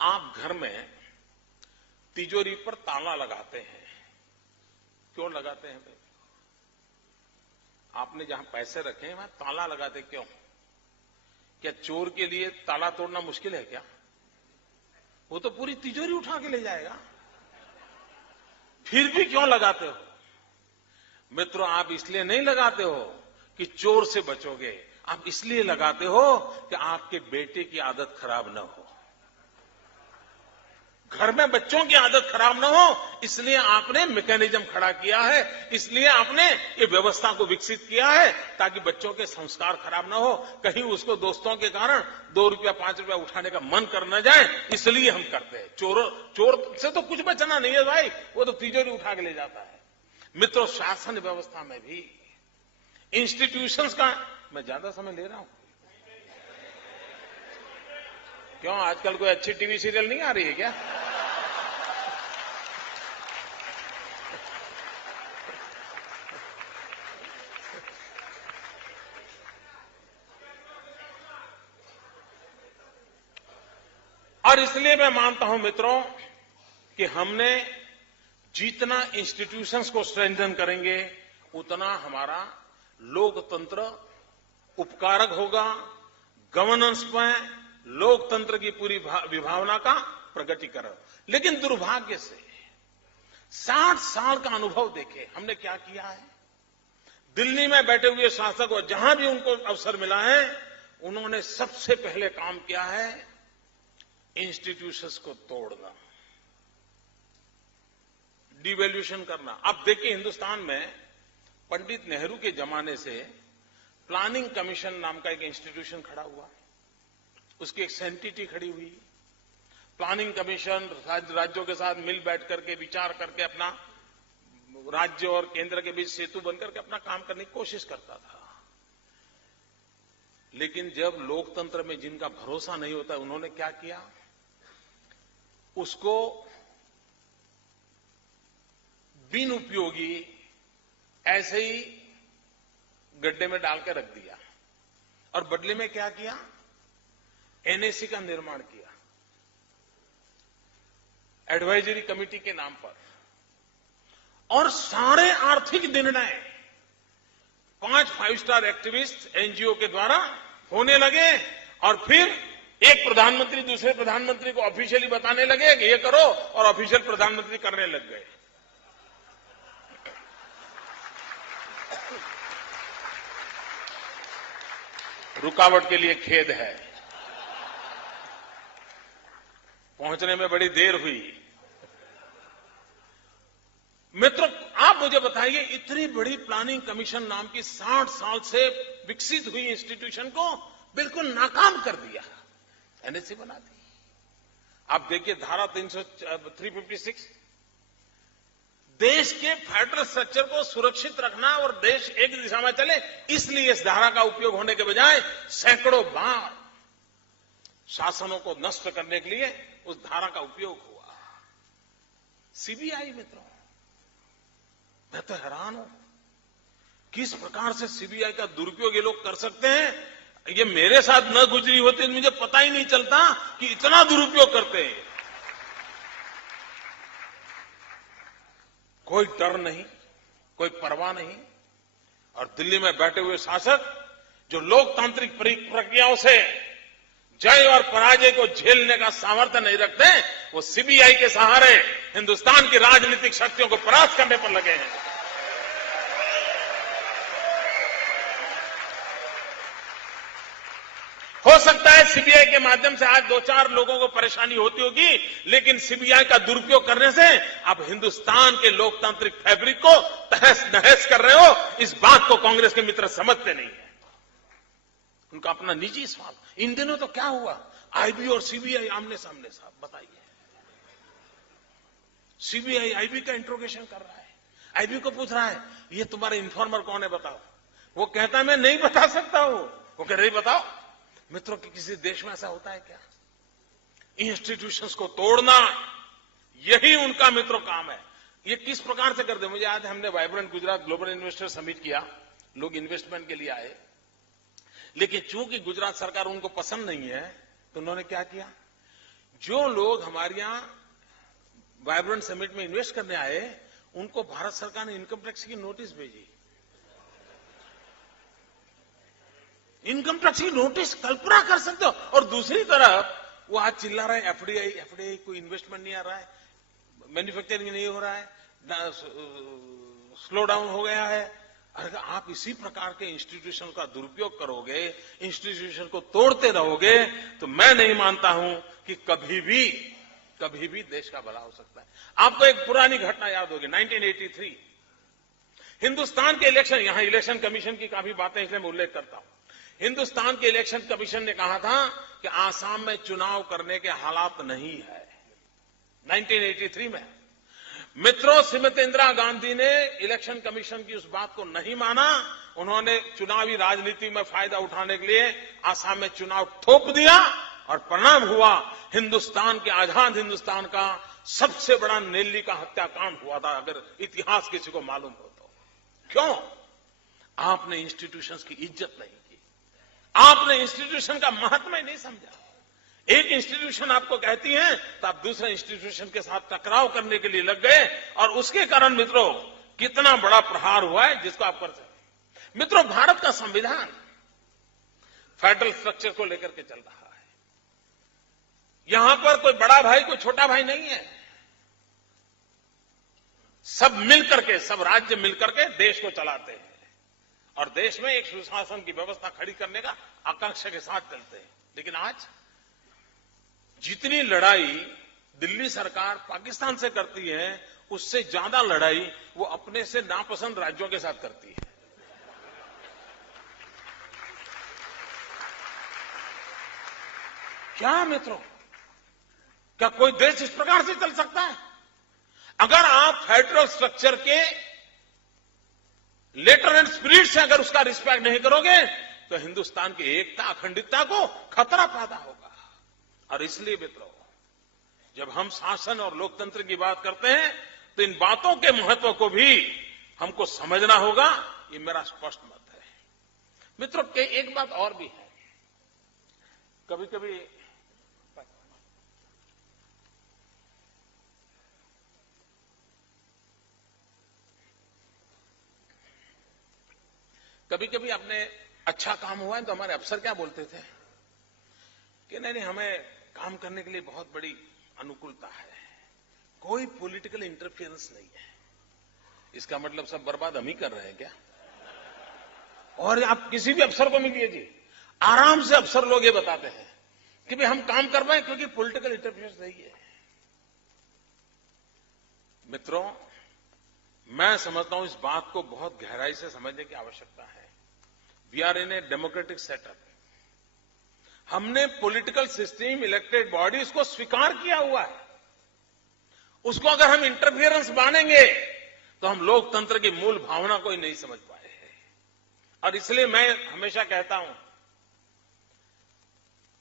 आप घर में तिजोरी पर ताला लगाते हैं, क्यों लगाते हैं भाई? आपने जहां पैसे रखे हैं वहां ताला लगाते क्यों? क्या चोर के लिए ताला तोड़ना मुश्किल है क्या? वो तो पूरी तिजोरी उठा के ले जाएगा। फिर भी क्यों लगाते हो? मित्रों, आप इसलिए नहीं लगाते हो कि चोर से बचोगे, आप इसलिए लगाते हो कि आपके बेटे की आदत खराब न हो, घर में बच्चों की आदत खराब न हो, इसलिए आपने मैकेनिज्म खड़ा किया है, इसलिए आपने ये व्यवस्था को विकसित किया है ताकि बच्चों के संस्कार खराब न हो, कहीं उसको दोस्तों के कारण 2 रुपया 5 रुपया उठाने का मन कर न जाए, इसलिए हम करते हैं। चोर से तो कुछ बचना नहीं है भाई, वो तो तिजोरी उठा के ले जाता है। मित्रों, शासन व्यवस्था में भी इंस्टीट्यूशंस का, मैं ज्यादा समय ले रहा हूं क्यों? आजकल कोई अच्छी टीवी सीरियल नहीं आ रही है क्या? और इसलिए मैं मानता हूं मित्रों कि हमने जितना इंस्टीट्यूशंस को स्ट्रेंथन करेंगे उतना हमारा लोकतंत्र उपकारक होगा, गवर्नेंस में लोकतंत्र की पूरी विभावना का प्रगटीकरण। लेकिन दुर्भाग्य से 60 साल का अनुभव देखे हमने क्या किया है। दिल्ली में बैठे हुए शासक और जहां भी उनको अवसर मिला है, उन्होंने सबसे पहले काम किया है इंस्टीट्यूशंस को तोड़ना, डिवैल्यूएशन करना। अब देखिए, हिंदुस्तान में पंडित नेहरू के जमाने से प्लानिंग कमीशन नाम का एक इंस्टीट्यूशन खड़ा हुआ, उसकी एक सेंटिटी खड़ी हुई। प्लानिंग कमीशन राज्यों के साथ मिल बैठ करके विचार करके अपना राज्य और केंद्र के बीच सेतु बनकर के अपना काम करने की कोशिश करता था। लेकिन जब लोकतंत्र में जिनका भरोसा नहीं होता, उन्होंने क्या किया, उसको बिन उपयोगी ऐसे ही गड्ढे में डाल के रख दिया और बदले में क्या किया, एनएसी का निर्माण किया एडवाइजरी कमेटी के नाम पर। और सारे आर्थिक निर्णय 5 5 स्टार एक्टिविस्ट एनजीओ के द्वारा होने लगे और फिर एक प्रधानमंत्री दूसरे प्रधानमंत्री को ऑफिशियली बताने लगे कि ये करो, और ऑफिशियल प्रधानमंत्री करने लग गए। रुकावट के लिए खेद है, पहुंचने में बड़ी देर हुई। मित्रों, आप मुझे बताइए, इतनी बड़ी प्लानिंग कमीशन नाम की 60 साल से विकसित हुई इंस्टीट्यूशन को बिल्कुल नाकाम कर दिया, एनएसी बना दी। आप देखिए धारा 356, देश के फेडरल स्ट्रक्चर को सुरक्षित रखना और देश एक दिशा में चले, इसलिए इस धारा का उपयोग होने के बजाय सैकड़ों बार शासनों को नष्ट करने के लिए उस धारा का उपयोग हुआ। सीबीआई, मित्रों, मैं तो हैरान हूं किस प्रकार से सीबीआई का दुरुपयोग ये लोग कर सकते हैं। ये मेरे साथ न गुजरी होती तो मुझे पता ही नहीं चलता कि इतना दुरुपयोग करते हैं। कोई डर नहीं, कोई परवाह नहीं, और दिल्ली में बैठे हुए शासक जो लोकतांत्रिक प्रक्रियाओं से जय और पराजय को झेलने का सामर्थ्य नहीं रखते, वो सीबीआई के सहारे हिंदुस्तान की राजनीतिक शक्तियों को परास्त करने पर लगे हैं। हो सकता है सीबीआई के माध्यम से आज 2-4 लोगों को परेशानी होती होगी, लेकिन सीबीआई का दुरुपयोग करने से आप हिंदुस्तान के लोकतांत्रिक फैब्रिक को तहस नहस कर रहे हो। इस बात को कांग्रेस के मित्र समझते नहीं है, उनका अपना निजी स्वार्थ। इन दिनों तो क्या हुआ, आईबी और सीबीआई आमने सामने, साहब बताइए। सीबीआई आईबी का इंट्रोगेशन कर रहा है, आईबी को पूछ रहा है ये तुम्हारा इन्फॉर्मर कौन है बताओ। वो कहता है मैं नहीं बता सकता हूं। वो कह रही बताओ। मित्रों, कि किसी देश में ऐसा होता है क्या? इंस्टीट्यूशंस को तोड़ना, यही उनका मित्रों काम है। ये किस प्रकार से करते, मुझे आज हमने vibrant Gujarat global investor summit किया, लोग इन्वेस्टमेंट के लिए आए, लेकिन चूंकि गुजरात सरकार उनको पसंद नहीं है तो उन्होंने क्या किया, जो लोग हमारे यहां वाइब्रेंट समिट में इन्वेस्ट करने आए उनको भारत सरकार ने इनकम टैक्स की नोटिस भेजी। इनकम टैक्स की नोटिस, कल्पना कर सकते हो। और दूसरी तरफ वो आज चिल्ला रहे हैं एफडीआई कोई इन्वेस्टमेंट नहीं आ रहा है, मैन्युफैक्चरिंग नहीं हो रहा है, स्लो डाउन हो गया है। अगर आप इसी प्रकार के इंस्टीट्यूशन का दुरुपयोग करोगे, इंस्टीट्यूशन को तोड़ते रहोगे, तो मैं नहीं मानता हूं कि कभी भी देश का भला हो सकता है। आपको एक पुरानी घटना याद होगी, 1983 हिंदुस्तान के इलेक्शन, यहां इलेक्शन कमीशन की काफी बातें इसलिए मैं उल्लेख करता हूं। हिंदुस्तान के इलेक्शन कमीशन ने कहा था कि आसाम में चुनाव करने के हालात नहीं है, 1983 में। मित्रों, श्रीमती इंदिरा गांधी ने इलेक्शन कमीशन की उस बात को नहीं माना। उन्होंने चुनावी राजनीति में फायदा उठाने के लिए आसाम में चुनाव थोप दिया और परिणाम हुआ हिंदुस्तान के, आजाद हिंदुस्तान का सबसे बड़ा नेल्ली का हत्याकांड हुआ था, अगर इतिहास किसी को मालूम हो तो। क्यों? आपने इंस्टीट्यूशंस की इज्जत नहीं की, आपने इंस्टीट्यूशन का महत्व ही नहीं समझा। एक इंस्टीट्यूशन आपको कहती है तो आप दूसरे इंस्टीट्यूशन के साथ टकराव करने के लिए लग गए, और उसके कारण मित्रों कितना बड़ा प्रहार हुआ है जिसको आप कर सकते। मित्रों, भारत का संविधान फेडरल स्ट्रक्चर को लेकर के चल रहा है। यहां पर कोई बड़ा भाई कोई छोटा भाई नहीं है, सब मिलकर के, सब राज्य मिलकर के देश को चलाते हैं और देश में एक सुशासन की व्यवस्था खड़ी करने का आकांक्षा के साथ चलते हैं। लेकिन आज जितनी लड़ाई दिल्ली सरकार पाकिस्तान से करती है, उससे ज्यादा लड़ाई वो अपने से नापसंद राज्यों के साथ करती है। क्या मित्रों, क्या कोई देश इस प्रकार से चल सकता है? अगर आप फेडरल स्ट्रक्चर के लेटर एंड स्पिरिट से अगर उसका रिस्पेक्ट नहीं करोगे तो हिंदुस्तान की एकता अखंडितता को खतरा पैदा होगा। और इसलिए मित्रों, जब हम शासन और लोकतंत्र की बात करते हैं तो इन बातों के महत्व को भी हमको समझना होगा, ये मेरा स्पष्ट मत है। मित्रों, एक बात और भी है, कभी कभी अपने अच्छा काम हुआ है तो हमारे अफसर क्या बोलते थे कि नहीं हमें काम करने के लिए बहुत बड़ी अनुकूलता है, कोई पॉलिटिकल इंटरफेरेंस नहीं है। इसका मतलब सब बर्बाद हम ही कर रहे हैं क्या? और आप किसी भी अफसर को मिल लीजिए, आराम से अफसर लोग ये बताते हैं कि भाई हम काम कर रहे हैं क्योंकि पॉलिटिकल इंटरफेरेंस नहीं है। मित्रों, मैं समझता हूं इस बात को बहुत गहराई से समझने की आवश्यकता है। We are in a democratic setup. हमने पॉलिटिकल सिस्टम, इलेक्टेड बॉडीज को स्वीकार किया हुआ है। उसको अगर हम इंटरफियरेंस मानेंगे तो हम लोकतंत्र की मूल भावना को ही नहीं समझ पाए हैं। और इसलिए मैं हमेशा कहता हूं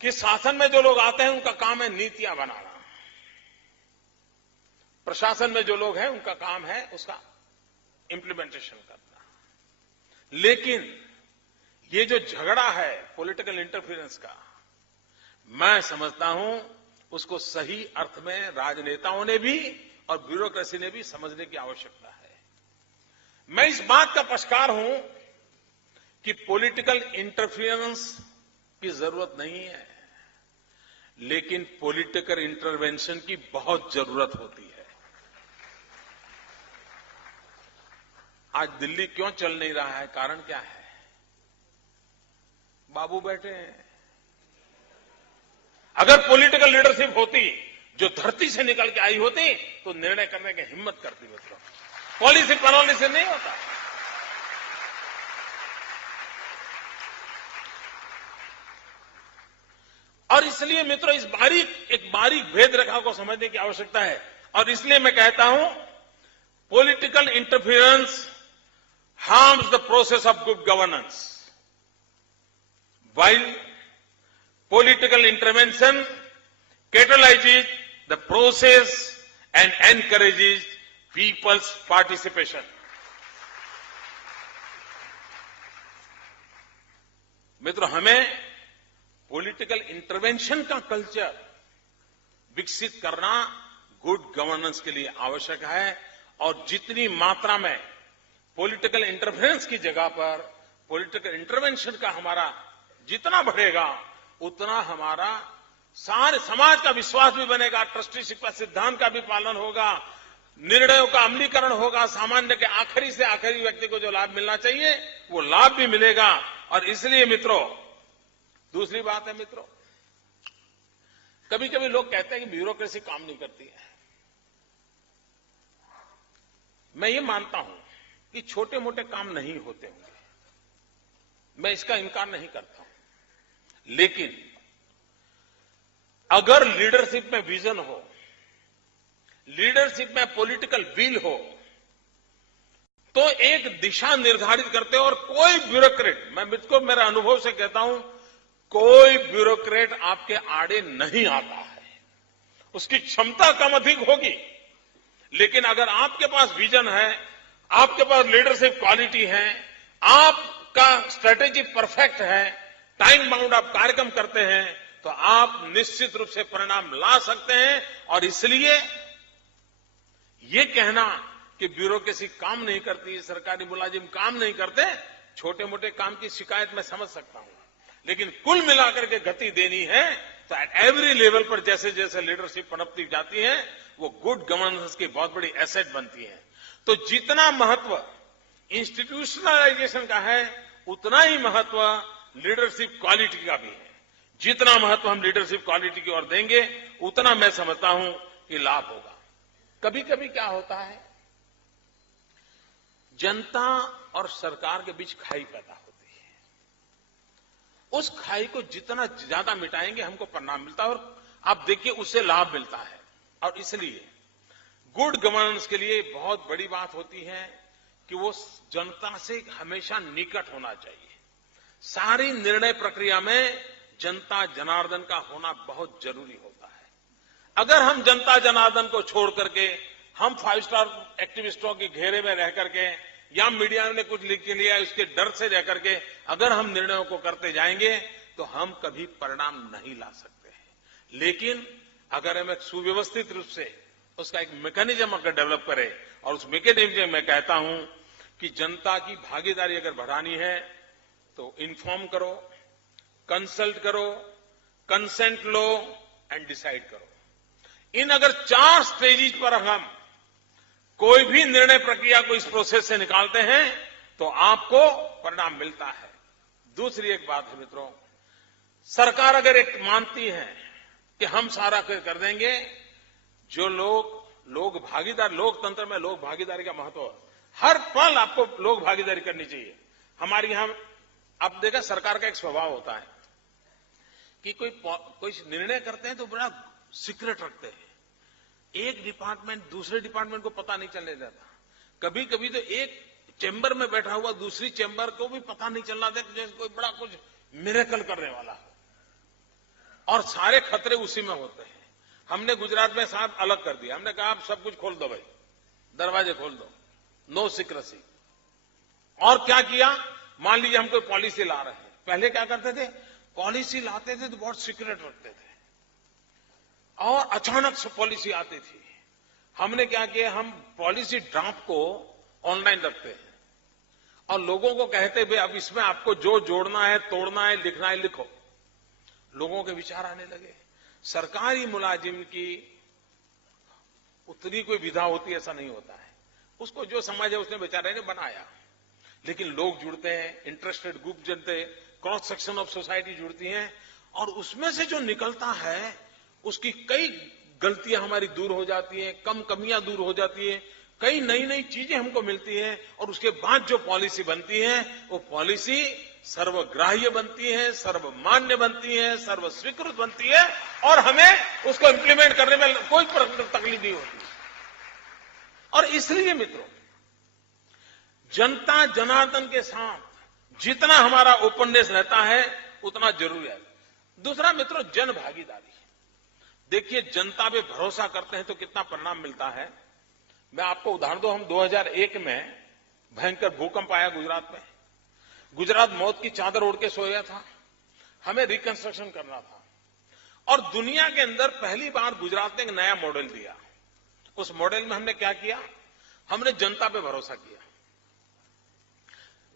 कि शासन में जो लोग आते हैं उनका काम है नीतियां बनाना, प्रशासन में जो लोग हैं उनका काम है उसका इंप्लीमेंटेशन करना। लेकिन ये जो झगड़ा है पॉलिटिकल इंटरफेरेंस का, मैं समझता हूं उसको सही अर्थ में राजनेताओं ने भी और ब्यूरोक्रेसी ने भी समझने की आवश्यकता है। मैं इस बात का पक्षकार हूं कि पॉलिटिकल इंटरफेरेंस की जरूरत नहीं है, लेकिन पॉलिटिकल इंटरवेंशन की बहुत जरूरत होती है। आज दिल्ली क्यों चल नहीं रहा है? कारण क्या है? बाबू बैठे हैं। अगर पॉलिटिकल लीडरशिप होती जो धरती से निकल के आई होती तो निर्णय करने की हिम्मत करती। मित्रों, पॉलिसी बनाने से नहीं होता। और इसलिए मित्रों, इस एक बारीक भेद रेखा को समझने की आवश्यकता है। और इसलिए मैं कहता हूं political interference harms the process of good governance, while political intervention catalyzes the process and encourages people's participation. मित्रों, हमें पॉलिटिकल इंटरवेंशन का कल्चर विकसित करना गुड गवर्नेंस के लिए आवश्यक है। और जितनी मात्रा में पॉलिटिकल इंटरफेरेंस की जगह पर पॉलिटिकल इंटरवेंशन का हमारा जितना बढ़ेगा उतना हमारा सारे समाज का विश्वास भी बनेगा, ट्रस्टीशिप का सिद्धांत का भी पालन होगा, निर्णयों का अमलीकरण होगा, सामान्य के आखिरी से आखिरी व्यक्ति को जो लाभ मिलना चाहिए वो लाभ भी मिलेगा। और इसलिए मित्रों, दूसरी बात है मित्रों, कभी कभी लोग कहते हैं कि ब्यूरोक्रेसी काम नहीं करती है। मैं ये मानता हूं कि छोटे मोटे काम नहीं होते होंगे, मैं इसका इनकार नहीं करता हूं। लेकिन अगर लीडरशिप में विजन हो, लीडरशिप में पॉलिटिकल विल हो, तो एक दिशा निर्धारित करते हो। और कोई ब्यूरोक्रेट, मैं मुझको मेरे अनुभव से कहता हूं, कोई ब्यूरोक्रेट आपके आड़े नहीं आता है। उसकी क्षमता कम अधिक होगी, लेकिन अगर आपके पास विजन है, आपके पास लीडरशिप क्वालिटी है, आपका स्ट्रेटेजी परफेक्ट है, टाइम बाउंड आप कार्यक्रम करते हैं, तो आप निश्चित रूप से परिणाम ला सकते हैं। और इसलिए ये कहना कि ब्यूरोक्रेसी काम नहीं करती, सरकारी मुलाजिम काम नहीं करते, छोटे मोटे काम की शिकायत मैं समझ सकता हूं, लेकिन कुल मिलाकर के गति देनी है तो एट एवरी लेवल पर जैसे जैसे लीडरशिप पनपती जाती है वो गुड गवर्नेंस की बहुत बड़ी एसेट बनती है। तो जितना महत्व इंस्टीट्यूशनलाइजेशन का है उतना ही महत्व लीडरशिप क्वालिटी का भी है। जितना महत्व हम लीडरशिप क्वालिटी की ओर देंगे उतना मैं समझता हूं कि लाभ होगा। कभी कभी क्या होता है, जनता और सरकार के बीच खाई पैदा होती है। उस खाई को जितना ज्यादा मिटाएंगे हमको परिणाम मिलता है और आप देखिए उससे लाभ मिलता है। और इसलिए गुड गवर्नेंस के लिए बहुत बड़ी बात होती है कि वो जनता से हमेशा निकट होना चाहिए। सारी निर्णय प्रक्रिया में जनता जनार्दन का होना बहुत जरूरी होता है। अगर हम जनता जनार्दन को छोड़ करके हम 5 स्टार एक्टिविस्टों के घेरे में रह करके या मीडिया ने कुछ लिख के लिया उसके डर से रह करके अगर हम निर्णयों को करते जाएंगे तो हम कभी परिणाम नहीं ला सकते हैं। लेकिन अगर हम एक सुव्यवस्थित रूप से उसका एक मैकेनिज्म अगर डेवलप करें और उस मैकेनिज्म में कहता हूं कि जनता की भागीदारी अगर बढ़ानी है तो इन्फॉर्म करो, कंसल्ट करो, कंसेंट लो एंड डिसाइड करो। इन अगर 4 स्टेजेस पर हम कोई भी निर्णय प्रक्रिया को इस प्रोसेस से निकालते हैं तो आपको परिणाम मिलता है। दूसरी एक बात है मित्रों, सरकार अगर एक मानती है कि हम सारा कर देंगे, जो लोग भागीदार, लोकतंत्र में लोक भागीदारी का महत्व है। हर पल आपको लोक भागीदारी करनी चाहिए। हमारे यहां आप देखा सरकार का एक स्वभाव होता है कि कोई निर्णय करते हैं तो बड़ा सीक्रेट रखते हैं। एक डिपार्टमेंट दूसरे डिपार्टमेंट को पता नहीं चलने देता। कभी कभी तो एक चेंबर में बैठा हुआ दूसरी चेंबर को भी पता नहीं चलना देता, जैसे कोई बड़ा कुछ मिरेकल करने वाला हो और सारे खतरे उसी में होते हैं। हमने गुजरात में साहब अलग कर दिया। हमने कहा आप सब कुछ खोल दो भाई, दरवाजे खोल दो, नो सीक्रेसी। और क्या किया, मान लीजिए हम कोई पॉलिसी ला रहे हैं। पहले क्या करते थे, पॉलिसी लाते थे तो बहुत सीक्रेट रखते थे और अचानक से पॉलिसी आती थी। हमने क्या किया, हम पॉलिसी ड्राफ्ट को ऑनलाइन रखते हैं और लोगों को कहते भाई अब इसमें आपको जो जोड़ना है, तोड़ना है, लिखना है, लिखो। लोगों के विचार आने लगे। सरकारी मुलाजिम की उतनी कोई विधा होती ऐसा नहीं होता है। उसको जो समझ है उसने बेचारे ने बनाया। लेकिन लोग जुड़ते हैं, इंटरेस्टेड ग्रुप जुड़ते हैं, क्रॉस सेक्शन ऑफ सोसाइटी जुड़ती हैं और उसमें से जो निकलता है उसकी कई गलतियां हमारी दूर हो जाती हैं, कम कमियां दूर हो जाती हैं, कई नई नई चीजें हमको मिलती हैं और उसके बाद जो पॉलिसी बनती है वो पॉलिसी सर्वग्राह्य बनती है, सर्वमान्य बनती है, सर्वस्वीकृत बनती है और हमें उसको इंप्लीमेंट करने में कोई तकलीफ नहीं होती। और इसलिए मित्रों, जनता जनार्दन के साथ जितना हमारा ओपननेस रहता है उतना जरूरी है। दूसरा मित्रों, जन भागीदारी। देखिए, जनता पे भरोसा करते हैं तो कितना परिणाम मिलता है। मैं आपको उदाहरण दूं, हम 2001 में भयंकर भूकंप आया गुजरात में। गुजरात मौत की चादर ओढ़ के सोया था। हमें रिकंस्ट्रक्शन करना था और दुनिया के अंदर पहली बार गुजरात ने एक नया मॉडल दिया। उस मॉडल में हमने क्या किया, हमने जनता पे भरोसा किया।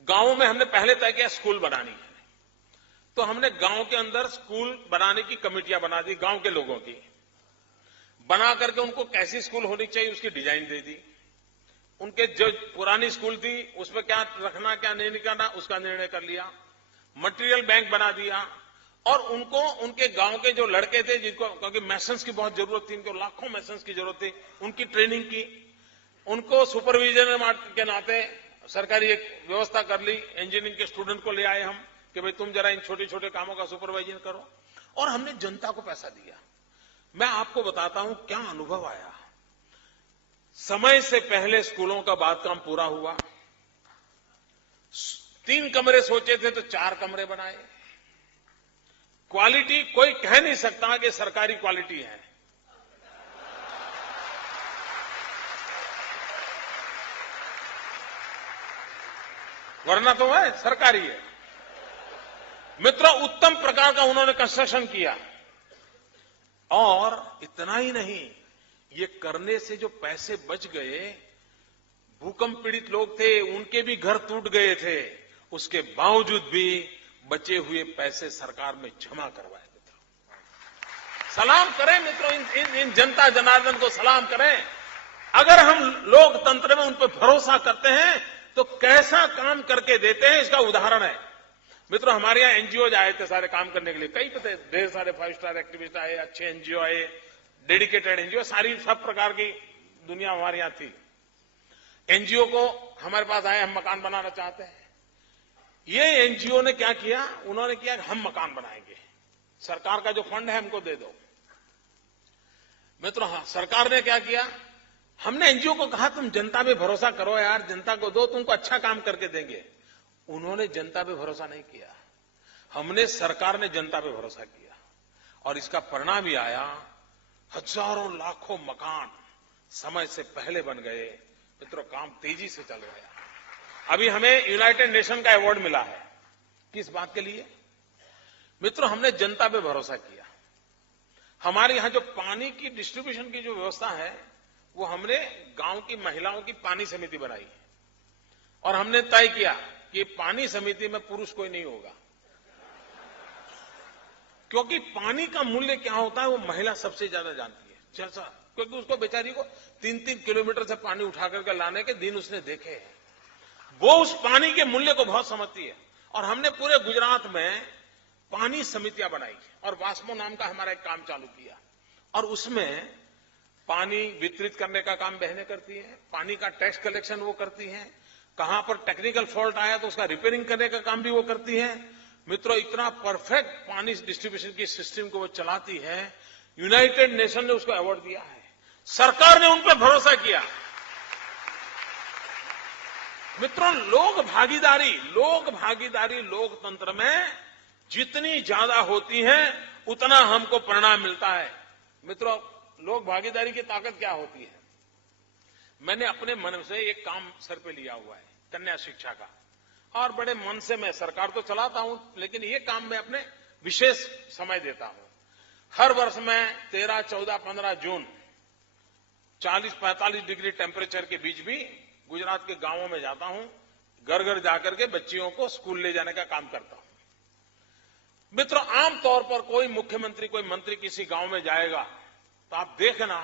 गांवों में हमने पहले तय किया स्कूल बनानी है, तो हमने गांव के अंदर स्कूल बनाने की कमेटियां बना दी, गांव के लोगों की बना करके उनको कैसी स्कूल होनी चाहिए उसकी डिजाइन दे दी। उनके जो पुरानी स्कूल थी उसमें क्या रखना क्या नहीं करना उसका निर्णय कर लिया। मटेरियल बैंक बना दिया और उनको उनके गांव के जो लड़के थे जिनको, क्योंकि मैसन्स की बहुत जरूरत थी, उनको लाखों मैसन्स की जरूरत थी, उनकी ट्रेनिंग की। उनको सुपरविजन के नाते सरकारी एक व्यवस्था कर ली। इंजीनियरिंग के स्टूडेंट को ले आए हम कि भाई तुम जरा इन छोटे छोटे कामों का सुपरवाइजन करो और हमने जनता को पैसा दिया। मैं आपको बताता हूं क्या अनुभव आया। समय से पहले स्कूलों का बांधकाम पूरा हुआ। 3 कमरे सोचे थे तो 4 कमरे बनाए। क्वालिटी कोई कह नहीं सकता कि सरकारी क्वालिटी है। वरना तो है सरकारी है। मित्रों, उत्तम प्रकार का उन्होंने कंस्ट्रक्शन किया और इतना ही नहीं, ये करने से जो पैसे बच गए, भूकंप पीड़ित लोग थे उनके भी घर टूट गए थे, उसके बावजूद भी बचे हुए पैसे सरकार में जमा करवाए। मित्रों सलाम करें, मित्रों इन जनता जनार्दन को सलाम करें। अगर हम लोकतंत्र में उन पर भरोसा करते हैं तो कैसा काम करके देते हैं, इसका उदाहरण है। मित्रों, हमारे यहां एनजीओ आए थे सारे काम करने के लिए, कई पते ढेर सारे 5 स्टार एक्टिविस्ट आए, अच्छे एनजीओ आए, डेडिकेटेड एनजीओ, सारी सब प्रकार की दुनिया हमारे यहां थी। एनजीओ को हमारे पास आए, हम मकान बनाना चाहते हैं। ये एनजीओ ने क्या किया, उन्होंने किया कि हम मकान बनाएंगे, सरकार का जो फंड है हमको दे दो। मित्रों, सरकार ने क्या किया, हमने एनजीओ को कहा तुम जनता पे भरोसा करो यार, जनता को दो, तुमको अच्छा काम करके देंगे। उन्होंने जनता पे भरोसा नहीं किया, हमने, सरकार ने जनता पे भरोसा किया और इसका परिणाम भी आया। हजारों लाखों मकान समय से पहले बन गए। मित्रों, काम तेजी से चल गया। अभी हमें यूनाइटेड नेशन का अवार्ड मिला है, किस बात के लिए? मित्रों, हमने जनता पे भरोसा किया। हमारे यहां जो पानी की डिस्ट्रीब्यूशन की जो व्यवस्था है, वो हमने गांव की महिलाओं की पानी समिति बनाई और हमने तय किया कि पानी समिति में पुरुष कोई नहीं होगा, क्योंकि पानी का मूल्य क्या होता है वो महिला सबसे ज्यादा जानती है। चर्चा, क्योंकि उसको बेचारी को 3-3 किलोमीटर से पानी उठा करके लाने के दिन उसने देखे हैं। वो उस पानी के मूल्य को बहुत समझती है। और हमने पूरे गुजरात में पानी समितियां बनाई और वास्मो नाम का हमारा एक काम चालू किया और उसमें पानी वितरित करने का काम बहनें करती हैं, पानी का टैक्स कलेक्शन वो करती हैं, कहां पर टेक्निकल फॉल्ट आया तो उसका रिपेयरिंग करने का काम भी वो करती हैं। मित्रों, इतना परफेक्ट पानी डिस्ट्रीब्यूशन की सिस्टम को वो चलाती है, यूनाइटेड नेशन ने उसको अवार्ड दिया है। सरकार ने उन पर भरोसा किया। मित्रों, लोक भागीदारी लोकतंत्र में जितनी ज्यादा होती है उतना हमको परिणाम मिलता है। मित्रों, लोक भागीदारी की ताकत क्या होती है? मैंने अपने मन से एक काम सर पे लिया हुआ है, कन्या शिक्षा का, और बड़े मन से मैं सरकार तो चलाता हूं, लेकिन ये काम मैं अपने विशेष समय देता हूं। हर वर्ष मैं 13, 14, 15 जून 40-45 डिग्री टेम्परेचर के बीच भी गुजरात के गांवों में जाता हूं, घर घर जाकर के बच्चियों को स्कूल ले जाने का काम करता हूं। मित्रों, आमतौर पर कोई मुख्यमंत्री, कोई मंत्री किसी गांव में जाएगा तो आप देखना,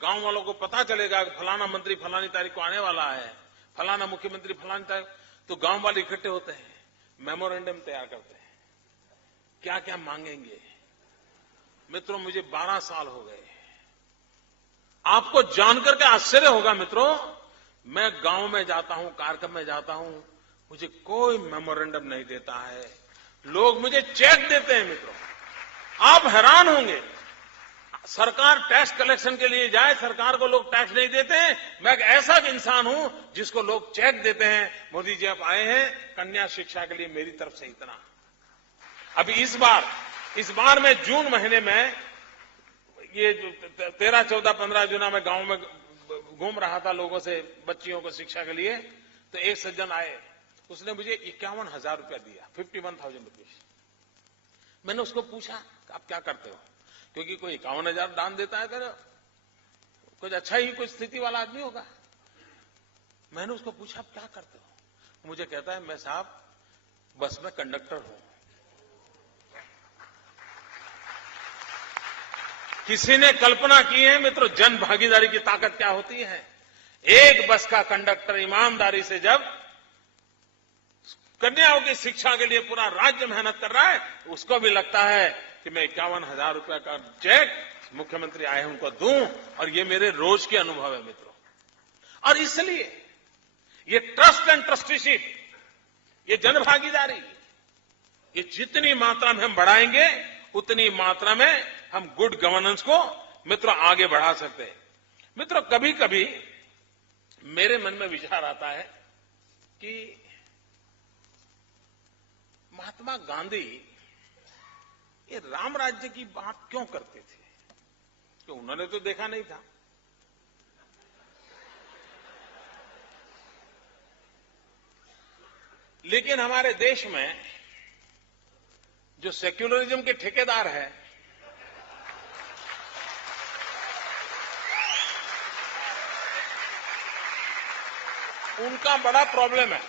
गांव वालों को पता चलेगा कि फलाना मंत्री फलानी तारीख को आने वाला है, फलाना मुख्यमंत्री फलानी तारीख, तो गांव वाले इकट्ठे होते हैं, मेमोरेंडम तैयार करते हैं, क्या क्या मांगेंगे। मित्रों, मुझे 12 साल हो गए। आपको जानकर के आश्चर्य होगा मित्रों, मैं गांव में जाता हूं, कार्यक्रम में जाता हूं, मुझे कोई मेमोरेंडम नहीं देता है, लोग मुझे चेक देते हैं। मित्रों, आप हैरान होंगे, सरकार टैक्स कलेक्शन के लिए जाए, सरकार को लोग टैक्स नहीं देते हैं। मैं एक ऐसा इंसान हूं जिसको लोग चेक देते हैं, मोदी जी आप आए हैं कन्या शिक्षा के लिए, मेरी तरफ से इतना। अभी इस बार मैं जून महीने में ये 13, 14, 15 जून में गांव में घूम रहा था लोगों से, बच्चियों को शिक्षा के लिए, तो एक सज्जन आए, उसने मुझे 51,000 रुपया दिया, 51,000 रुपीज। मैंने उसको पूछा आप क्या करते हो, क्योंकि कोई 51,000 दान देता है तो कुछ अच्छा ही कुछ स्थिति वाला आदमी होगा। मैंने उसको पूछा आप क्या करते हो? मुझे कहता है मैं साहब बस में कंडक्टर हूं। किसी ने कल्पना की है मित्रों, जन भागीदारी की ताकत क्या होती है? एक बस का कंडक्टर ईमानदारी से जब कन्याओं की शिक्षा के लिए पूरा राज्य मेहनत कर रहा है, उसको भी लगता है कि मैं 51,000 रुपया का चेक मुख्यमंत्री आए हैं उनको दूं, और ये मेरे रोज के अनुभव है मित्रों। और इसलिए ये ट्रस्ट एंड ट्रस्टीशिप, ये जन भागीदारी, ये जितनी मात्रा में हम बढ़ाएंगे उतनी मात्रा में हम गुड गवर्नेंस को मित्रों आगे बढ़ा सकते हैं। मित्रों, कभी कभी मेरे मन में विचार आता है कि महात्मा गांधी ये राम राज्य की बात क्यों करते थे? तो उन्होंने तो देखा नहीं था। लेकिन हमारे देश में जो सेक्युलरिज्म के ठेकेदार हैं, उनका बड़ा प्रॉब्लम है।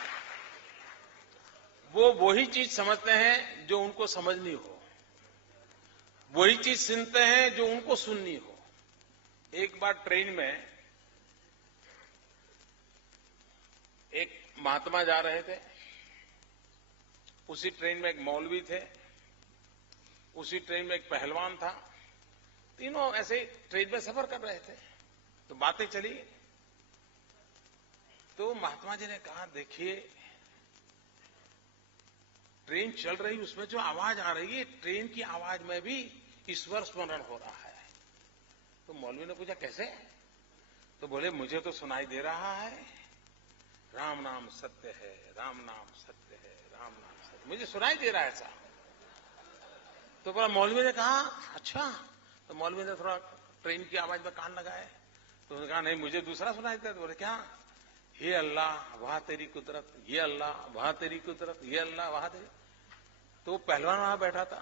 वो वही चीज समझते हैं जो उनको समझनी हो, वही चीज सुनते हैं जो उनको सुननी हो। एक बार ट्रेन में एक महात्मा जा रहे थे, उसी ट्रेन में एक मौलवी थे, उसी ट्रेन में एक पहलवान था, तीनों ऐसे ट्रेन में सफर कर रहे थे। तो बातें चली, तो महात्मा जी ने कहा देखिए ट्रेन चल रही, उसमें जो आवाज आ रही है, ट्रेन की आवाज में भी ईश्वर स्मरण हो रहा है। तो मौलवी ने पूछा कैसे? तो बोले मुझे तो सुनाई दे रहा है, राम नाम सत्य है, राम नाम सत्य है, राम नाम सत्य, मुझे सुनाई दे रहा है ऐसा। तो बोला, मौलवी ने कहा अच्छा। तो मौलवी ने थोड़ा ट्रेन की आवाज में कान लगाए, तो उन्होंने कहा नहीं मुझे दूसरा सुनाई देता है। तो बोले क्या? ये अल्लाह वाह तेरी कुदरत, ये अल्लाह वाह तेरी कुदरत, ये अल्लाह वाह तेरी। तो पहलवान वहां बैठा था,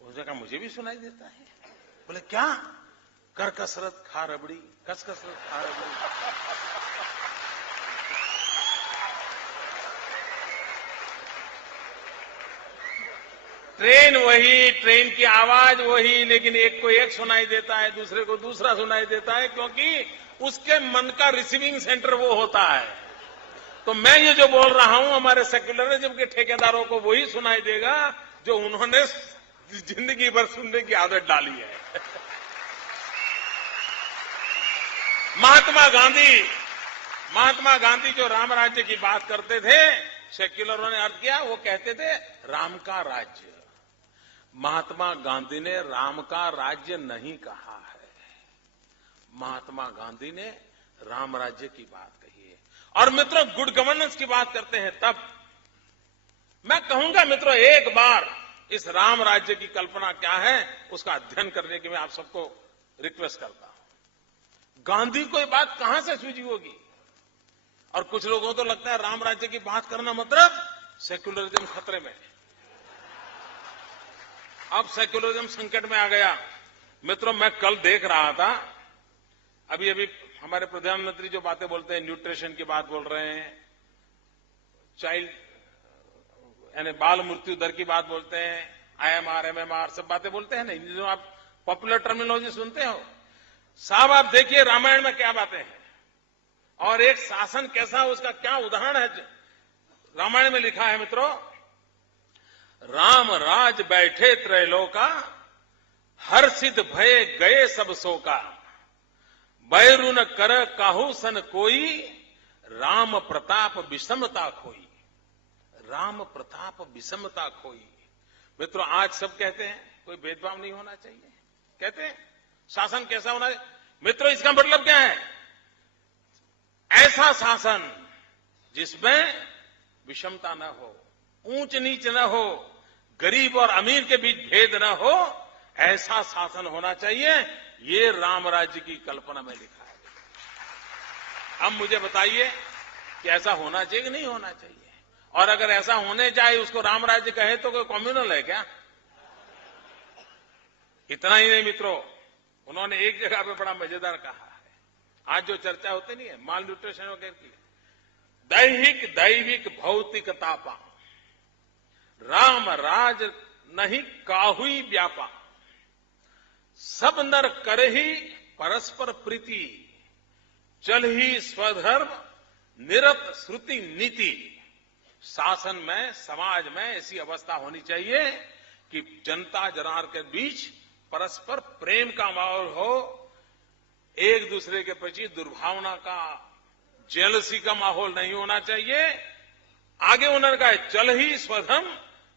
उसने कहा मुझे भी सुनाई देता है। बोले क्या? कर कसरत खा रबड़ी, कस कसरत खा रबड़ी। ट्रेन वही, ट्रेन की आवाज वही, लेकिन एक को एक सुनाई देता है, दूसरे को दूसरा सुनाई देता है, क्योंकि उसके मन का रिसीविंग सेंटर वो होता है। तो मैं ये जो बोल रहा हूं, हमारे सेक्युलरिज्म के ठेकेदारों को वही सुनाई देगा जो उन्होंने जिंदगी भर सुनने की आदत डाली है। महात्मा गांधी जो राम राज्य की बात करते थे, सेक्युलरों ने अर्थ किया, वो कहते थे राम का राज्य। महात्मा गांधी ने राम का राज्य नहीं कहा है, महात्मा गांधी ने राम राज्य की बात कही है। और मित्रों, गुड गवर्नेंस की बात करते हैं तब मैं कहूंगा मित्रों, एक बार इस राम राज्य की कल्पना क्या है उसका अध्ययन करने की मैं आप सबको रिक्वेस्ट करता हूं। गांधी को ये बात कहां से सूझी होगी? और कुछ लोगों को तो लगता है राम राज्य की बात करना मतलब सेक्युलरिज्म खतरे में, अब सेक्युलरिज्म संकट में आ गया। मित्रों, मैं कल देख रहा था, अभी हमारे प्रधानमंत्री जो बातें बोलते हैं, न्यूट्रिशन की बात बोल रहे हैं, चाइल्ड यानी बाल मृत्यु दर की बात बोलते हैं, IMR, MMR सब बातें बोलते हैं ना, जो आप पॉपुलर टर्मिनोलॉजी सुनते हो। साहब आप देखिए रामायण में क्या बातें हैं और एक शासन कैसा, उसका क्या उदाहरण है रामायण में लिखा है। मित्रों, राम राज बैठे त्रैलोका, हर्षित भय गए सब शोका, बैरु न कर काहू सन कोई, राम प्रताप विषमता खोई, राम प्रताप विषमता खोई। मित्रों, आज सब कहते हैं कोई भेदभाव नहीं होना चाहिए, कहते हैं शासन कैसा होना चाहिए। मित्रों, इसका मतलब क्या है? ऐसा शासन जिसमें विषमता न हो, ऊंच नीच न हो, गरीब और अमीर के बीच भेद न हो, ऐसा शासन होना चाहिए। ये राम राज्य की कल्पना में लिखा है। अब मुझे बताइए कि ऐसा होना चाहिए कि नहीं होना चाहिए? और अगर ऐसा होने जाए, उसको राम राज्य कहे तो कोई कम्युनल है क्या? इतना ही नहीं मित्रों, उन्होंने एक जगह पे बड़ा मजेदार कहा है, आज जो चर्चा होती नहीं है माल न्यूट्रिशन वगैरह की, दैहिक दैविक भौतिक तापा, राम राज नहीं काहुई व्यापा, सब नर करे ही परस्पर प्रीति, चल ही स्वधर्म निरत श्रुति नीति। शासन में, समाज में ऐसी अवस्था होनी चाहिए कि जनता जनार्दन के बीच परस्पर प्रेम का माहौल हो, एक दूसरे के प्रति दुर्भावना का, जेलसी का माहौल नहीं होना चाहिए। आगे उन्होंने कहा, चल ही स्वधर्म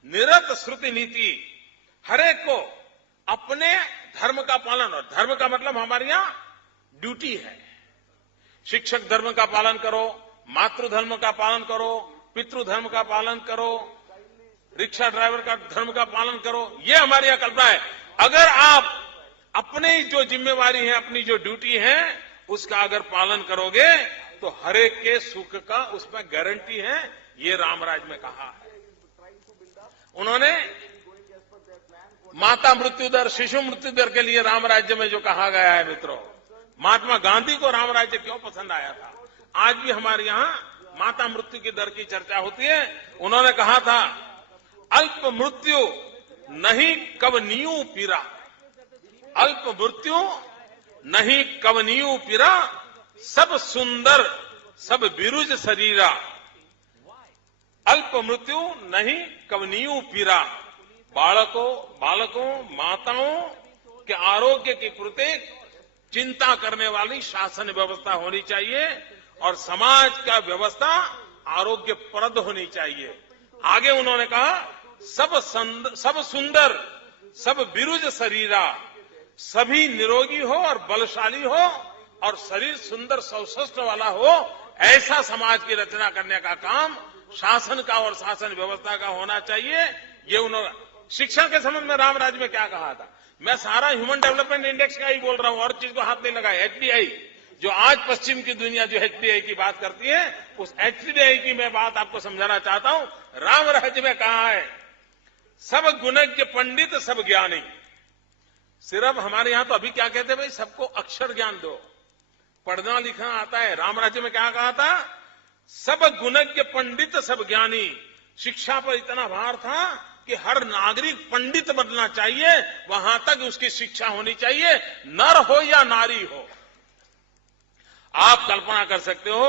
निरत श्रुति नीति, हरेक को अपने धर्म का पालन, और धर्म का मतलब हमारे यहां ड्यूटी है। शिक्षक धर्म का पालन करो, मातृधर्म का पालन करो, पितृधर्म का पालन करो, रिक्शा ड्राइवर का धर्म का पालन करो, ये हमारी यहां कल्पना है। अगर आप अपनी जो जिम्मेवारी है, अपनी जो ड्यूटी है, उसका अगर पालन करोगे तो हरेक के सुख का उसमें गारंटी है। ये रामराज में कहा है। उन्होंने माता मृत्यु दर, शिशु मृत्यु दर के लिए राम राज्य में जो कहा गया है, मित्रों, महात्मा गांधी को राम राज्य क्यों पसंद आया था? आज भी हमारे यहां माता मृत्यु की दर की चर्चा होती है। उन्होंने कहा था, अल्प मृत्यु नहीं कवनीयु पीरा, अल्प मृत्यु नहीं कवनीयु पीरा, सब सुंदर सब बिरुज शरीरा, अल्प मृत्यु नहीं कवनीयु पीरा। बालकों माताओं के आरोग्य की प्रति चिंता करने वाली शासन व्यवस्था होनी चाहिए और समाज का व्यवस्था आरोग्यप्रद होनी चाहिए। आगे उन्होंने कहा, सब सुंदर, सब बिरुज शरीरा, सभी निरोगी हो और बलशाली हो और शरीर सुंदर सौष्ठव वाला हो, ऐसा समाज की रचना करने का काम शासन का और शासन व्यवस्था का होना चाहिए। ये उन्होंने शिक्षा के संबंध में राम राज्य में क्या कहा था। मैं सारा ह्यूमन डेवलपमेंट इंडेक्स का ही बोल रहा हूं, और चीज को हाथ नहीं लगाया। एचडीआई, जो आज पश्चिम की दुनिया जो एचडीआई की बात करती है, उस एचडीआई की मैं बात आपको समझाना चाहता हूं। राम राज्य में कहा है, सब गुणज्ञ पंडित सब ज्ञानी। सिर्फ हमारे यहां तो अभी क्या कहते हैं भाई, सबको अक्षर ज्ञान दो, पढ़ना लिखना आता है। राम राज्य में क्या कहा था, सब गुणज्ञ पंडित सब ज्ञानी। शिक्षा पर इतना भार था कि हर नागरिक पंडित बनना चाहिए, वहां तक उसकी शिक्षा होनी चाहिए, नर हो या नारी हो। आप कल्पना कर सकते हो,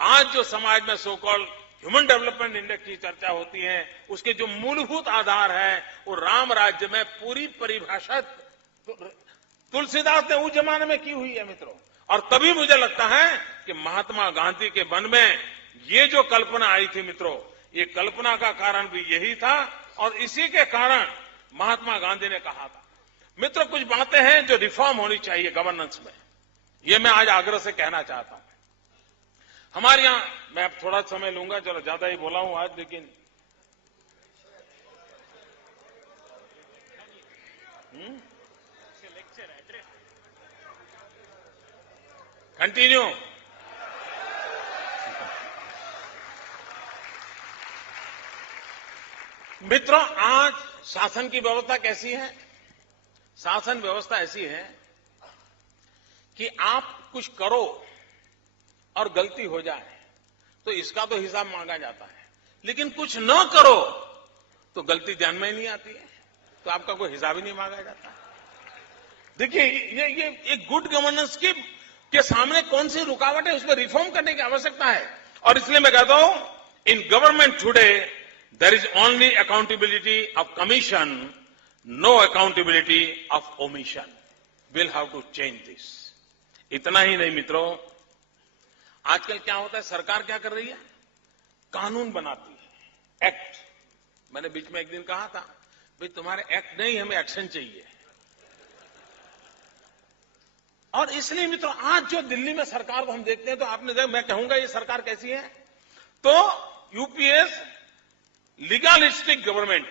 आज जो समाज में so called human development index की चर्चा होती है, उसके जो मूलभूत आधार है, वो राम राज्य में पूरी परिभाषा तुलसीदास ने उस जमाने में की हुई है मित्रों। और तभी मुझे लगता है कि महात्मा गांधी के मन में ये जो कल्पना आई थी मित्रों, ये कल्पना का कारण भी यही था, और इसी के कारण महात्मा गांधी ने कहा था। मित्रों, कुछ बातें हैं जो रिफॉर्म होनी चाहिए गवर्नेंस में, ये मैं आज आग्रह से कहना चाहता हूं। हमारे यहां, मैं अब थोड़ा समय लूंगा, चलो ज्यादा ही बोला हूं आज, लेकिन कंटिन्यू। मित्रों, आज शासन की व्यवस्था कैसी है। शासन व्यवस्था ऐसी है कि आप कुछ करो और गलती हो जाए तो इसका तो हिसाब मांगा जाता है, लेकिन कुछ न करो तो गलती ध्यान में ही नहीं आती है, तो आपका कोई हिसाब ही नहीं मांगा जाता। देखिए, ये एक गुड गवर्नेंस के सामने कौन सी रुकावट है, उसमें रिफॉर्म करने की आवश्यकता है। और इसलिए मैं कहता हूं, in government today there is only accountability of commission, no accountability of omission. Will have to change this. इतना ही नहीं मित्रों, आजकल क्या होता है, सरकार क्या कर रही है, कानून बनाती है, एक्ट। मैंने बीच में एक दिन कहा था, भाई तुम्हारे एक्ट नहीं, हमें एक्शन चाहिए। और इसलिए मित्रों, आज जो दिल्ली में सरकार को हम देखते हैं, तो आपने देखा, मैं कहूंगा ये सरकार कैसी है, तो यूपीएस लीगलिस्टिक गवर्नमेंट,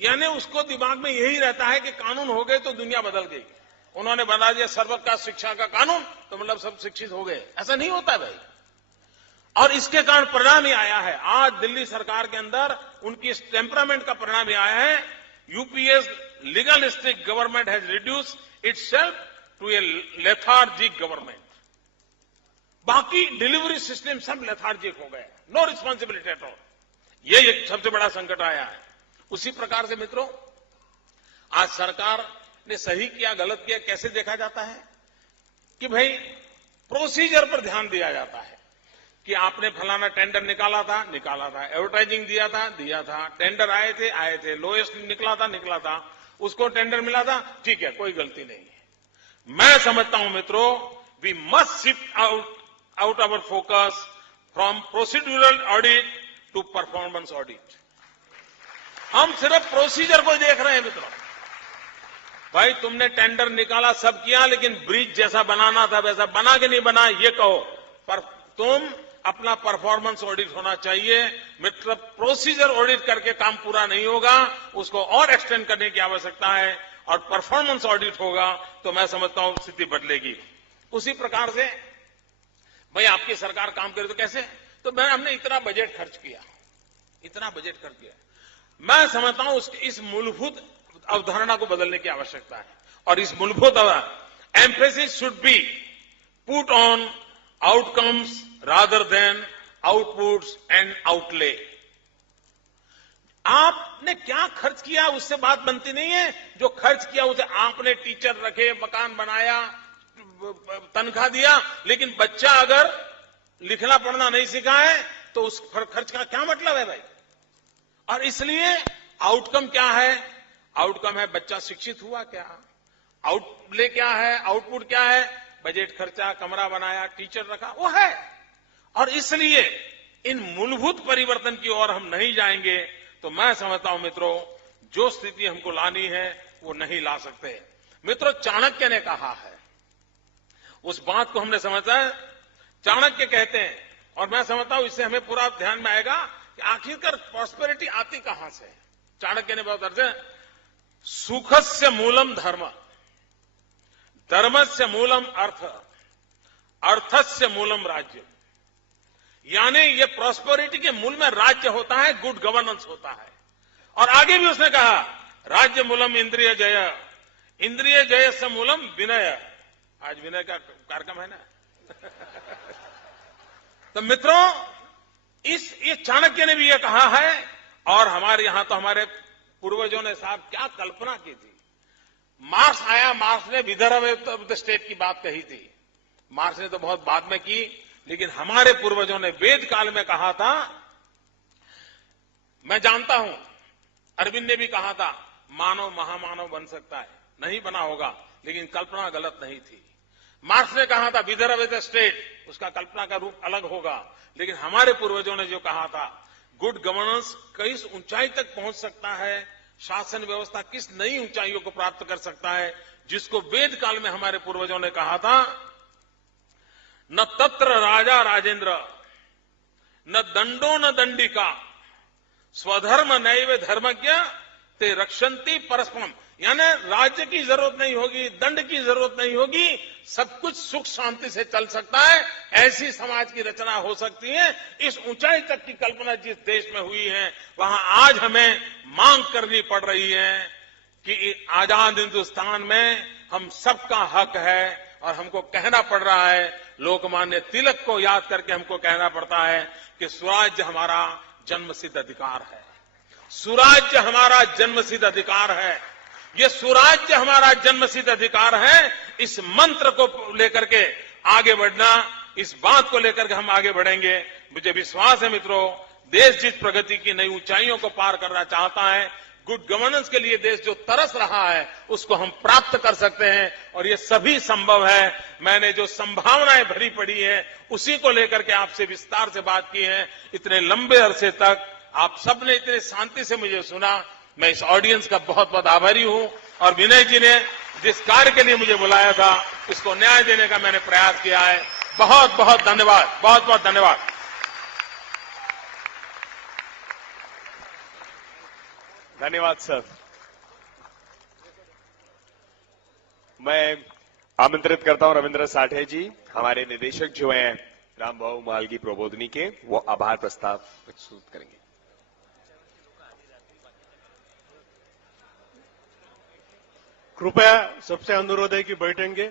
यानी उसको दिमाग में यही रहता है कि कानून हो गए तो दुनिया बदल गई। उन्होंने बना दिया सर्वोच्च शिक्षा का कानून, तो मतलब सब शिक्षित हो गए। ऐसा नहीं होता भाई। और इसके कारण परिणाम ही आया है, आज दिल्ली सरकार के अंदर उनकी इस टेम्परामेंट का परिणाम ही आया है। यूपीएस legalistic government has reduced itself to a lethargic government. बाकी डिलीवरी सिस्टम सब लेथार्जिक हो गए, नो रिस्पॉन्सिबिलिटी एट ऑल। ये एक सबसे बड़ा संकट आया है। उसी प्रकार से मित्रों, आज सरकार ने सही किया गलत किया कैसे देखा जाता है, कि भाई प्रोसीजर पर ध्यान दिया जाता है, कि आपने फलाना टेंडर निकाला था, एडवर्टाइजिंग दिया था, टेंडर आए थे, लोएस्ट निकला था, उसको टेंडर मिला था, ठीक है, कोई गलती नहीं है। मैं समझता हूं मित्रों, we must shift out our focus from procedural audit to performance audit. हम सिर्फ प्रोसीजर को देख रहे हैं मित्रों। भाई तुमने टेंडर निकाला, सब किया, लेकिन ब्रिज जैसा बनाना था वैसा बना कि नहीं बना, ये कहो, पर तुम अपना परफॉर्मेंस ऑडिट होना चाहिए। मतलब प्रोसीजर ऑडिट करके काम पूरा नहीं होगा, उसको और एक्सटेंड करने की आवश्यकता है, और परफॉर्मेंस ऑडिट होगा तो मैं समझता हूं स्थिति बदलेगी। उसी प्रकार से भाई आपकी सरकार काम करे तो कैसे, तो हमने इतना बजट खर्च किया, मैं समझता हूं इस मूलभूत अवधारणा को बदलने की आवश्यकता है। और इस मूलभूत emphasis should be put on outcomes rather than outputs and outlay. आपने क्या खर्च किया उससे बात बनती नहीं है, जो खर्च किया उसे आपने टीचर रखे, मकान बनाया, तनख्वाह दिया, लेकिन बच्चा अगर लिखना पढ़ना नहीं सीखा है तो उस खर्च का क्या मतलब है भाई। और इसलिए आउटकम क्या है, आउटकम है बच्चा शिक्षित हुआ क्या, आउटले क्या है, आउटपुट क्या है, बजट खर्चा, कमरा बनाया, टीचर रखा, वो है। और इसलिए इन मूलभूत परिवर्तन की ओर हम नहीं जाएंगे तो मैं समझता हूं मित्रों, जो स्थिति हमको लानी है वो नहीं ला सकते। मित्रों, चाणक्य ने कहा है, उस बात को हमने समझा है। चाणक्य कहते हैं, और मैं समझता हूं इससे हमें पूरा ध्यान में आएगा कि आखिरकार प्रॉस्पेरिटी आती कहां से। चाणक्य ने बहुत अर्थ है, सुखस्य मूलम धर्म, धर्मस्य मूलम अर्थ, अर्थस्य मूलम राज्य। यानी ये प्रॉस्पेरिटी के मूल में राज्य होता है, गुड गवर्नेंस होता है। और आगे भी उसने कहा, राज्य मूलम इंद्रिय जय, इंद्रिय जय से मूलम विनय। आज विनय का कार्यक्रम है ना। तो मित्रों, ये चाणक्य ने भी ये कहा है, और हमारे यहां तो हमारे पूर्वजों ने साहब क्या कल्पना की थी। मार्क्स आया, मार्क्स ने विदर्भ ऑफ द स्टेट की बात कही थी। मार्क्स ने तो बहुत बाद में की, लेकिन हमारे पूर्वजों ने वेद काल में कहा था। मैं जानता हूं अरविंद ने भी कहा था, मानव महामानव बन सकता है, नहीं बना होगा, लेकिन कल्पना गलत नहीं थी। मार्क्स ने कहा था विदर्भ ऑफ द स्टेट, उसका कल्पना का रूप अलग होगा, लेकिन हमारे पूर्वजों ने जो कहा था, गुड गवर्नेंस किस ऊंचाई तक पहुंच सकता है, शासन व्यवस्था किस नई ऊंचाइयों को प्राप्त कर सकता है, जिसको वेद काल में हमारे पूर्वजों ने कहा था, न तत्र राजा राजेंद्र, न दंडो न दंडिका, स्वधर्म नैव धर्मज्ञ ते रक्षन्ति परस्परम। यानी राज्य की जरूरत नहीं होगी, दंड की जरूरत नहीं होगी, सब कुछ सुख शांति से चल सकता है, ऐसी समाज की रचना हो सकती है। इस ऊंचाई तक की कल्पना जिस देश में हुई है, वहां आज हमें मांग करनी पड़ रही है कि आजाद हिंदुस्तान में हम सबका हक है, और हमको कहना पड़ रहा है, लोकमान्य तिलक को याद करके हमको कहना पड़ता है कि स्वराज्य हमारा जन्मसिद्ध अधिकार है, सुराज्य हमारा जन्मसिद्ध अधिकार है। ये सुराज्य हमारा जन्मसिद्ध अधिकार है। इस मंत्र को लेकर के आगे बढ़ना, इस बात को लेकर के हम आगे बढ़ेंगे। मुझे विश्वास है मित्रों, देश जिस प्रगति की नई ऊंचाइयों को पार करना चाहता है, गुड गवर्नेंस के लिए देश जो तरस रहा है, उसको हम प्राप्त कर सकते हैं, और ये सभी संभव है। मैंने जो संभावनाएं भरी पड़ी है, उसी को लेकर के आपसे विस्तार से बात की है। इतने लंबे अरसे तक आप सबने इतने शांति से मुझे सुना, मैं इस ऑडियंस का बहुत बहुत आभारी हूं। और विनय जी ने जिस कार्य के लिए मुझे बुलाया था, उसको न्याय देने का मैंने प्रयास किया है। बहुत बहुत धन्यवाद, बहुत बहुत धन्यवाद। धन्यवाद सर। मैं आमंत्रित करता हूं रविंद्र साठे जी, हमारे निदेशक जो हैं रामबाबू मालगी प्रबोधनी के, वो आभार प्रस्ताव प्रस्तुत करेंगे। कृपया सबसे अनुरोध है कि बैठेंगे।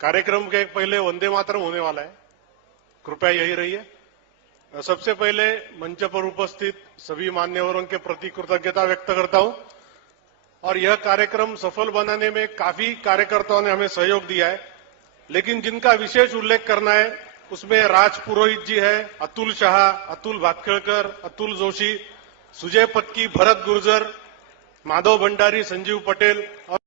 कार्यक्रम के पहले वंदे मातरम होने वाला है, कृपया यही रहिए। सबसे पहले मंच पर उपस्थित सभी मान्यवरों के प्रति कृतज्ञता व्यक्त करता हूं, और यह कार्यक्रम सफल बनाने में काफी कार्यकर्ताओं ने हमें सहयोग दिया है, लेकिन जिनका विशेष उल्लेख करना है उसमें राज पुरोहित जी है, अतुल शाह, अतुल भातखेड़कर, अतुल जोशी, सुजय पत्की, भरत गुर्जर, माधव भंडारी, संजीव पटेल और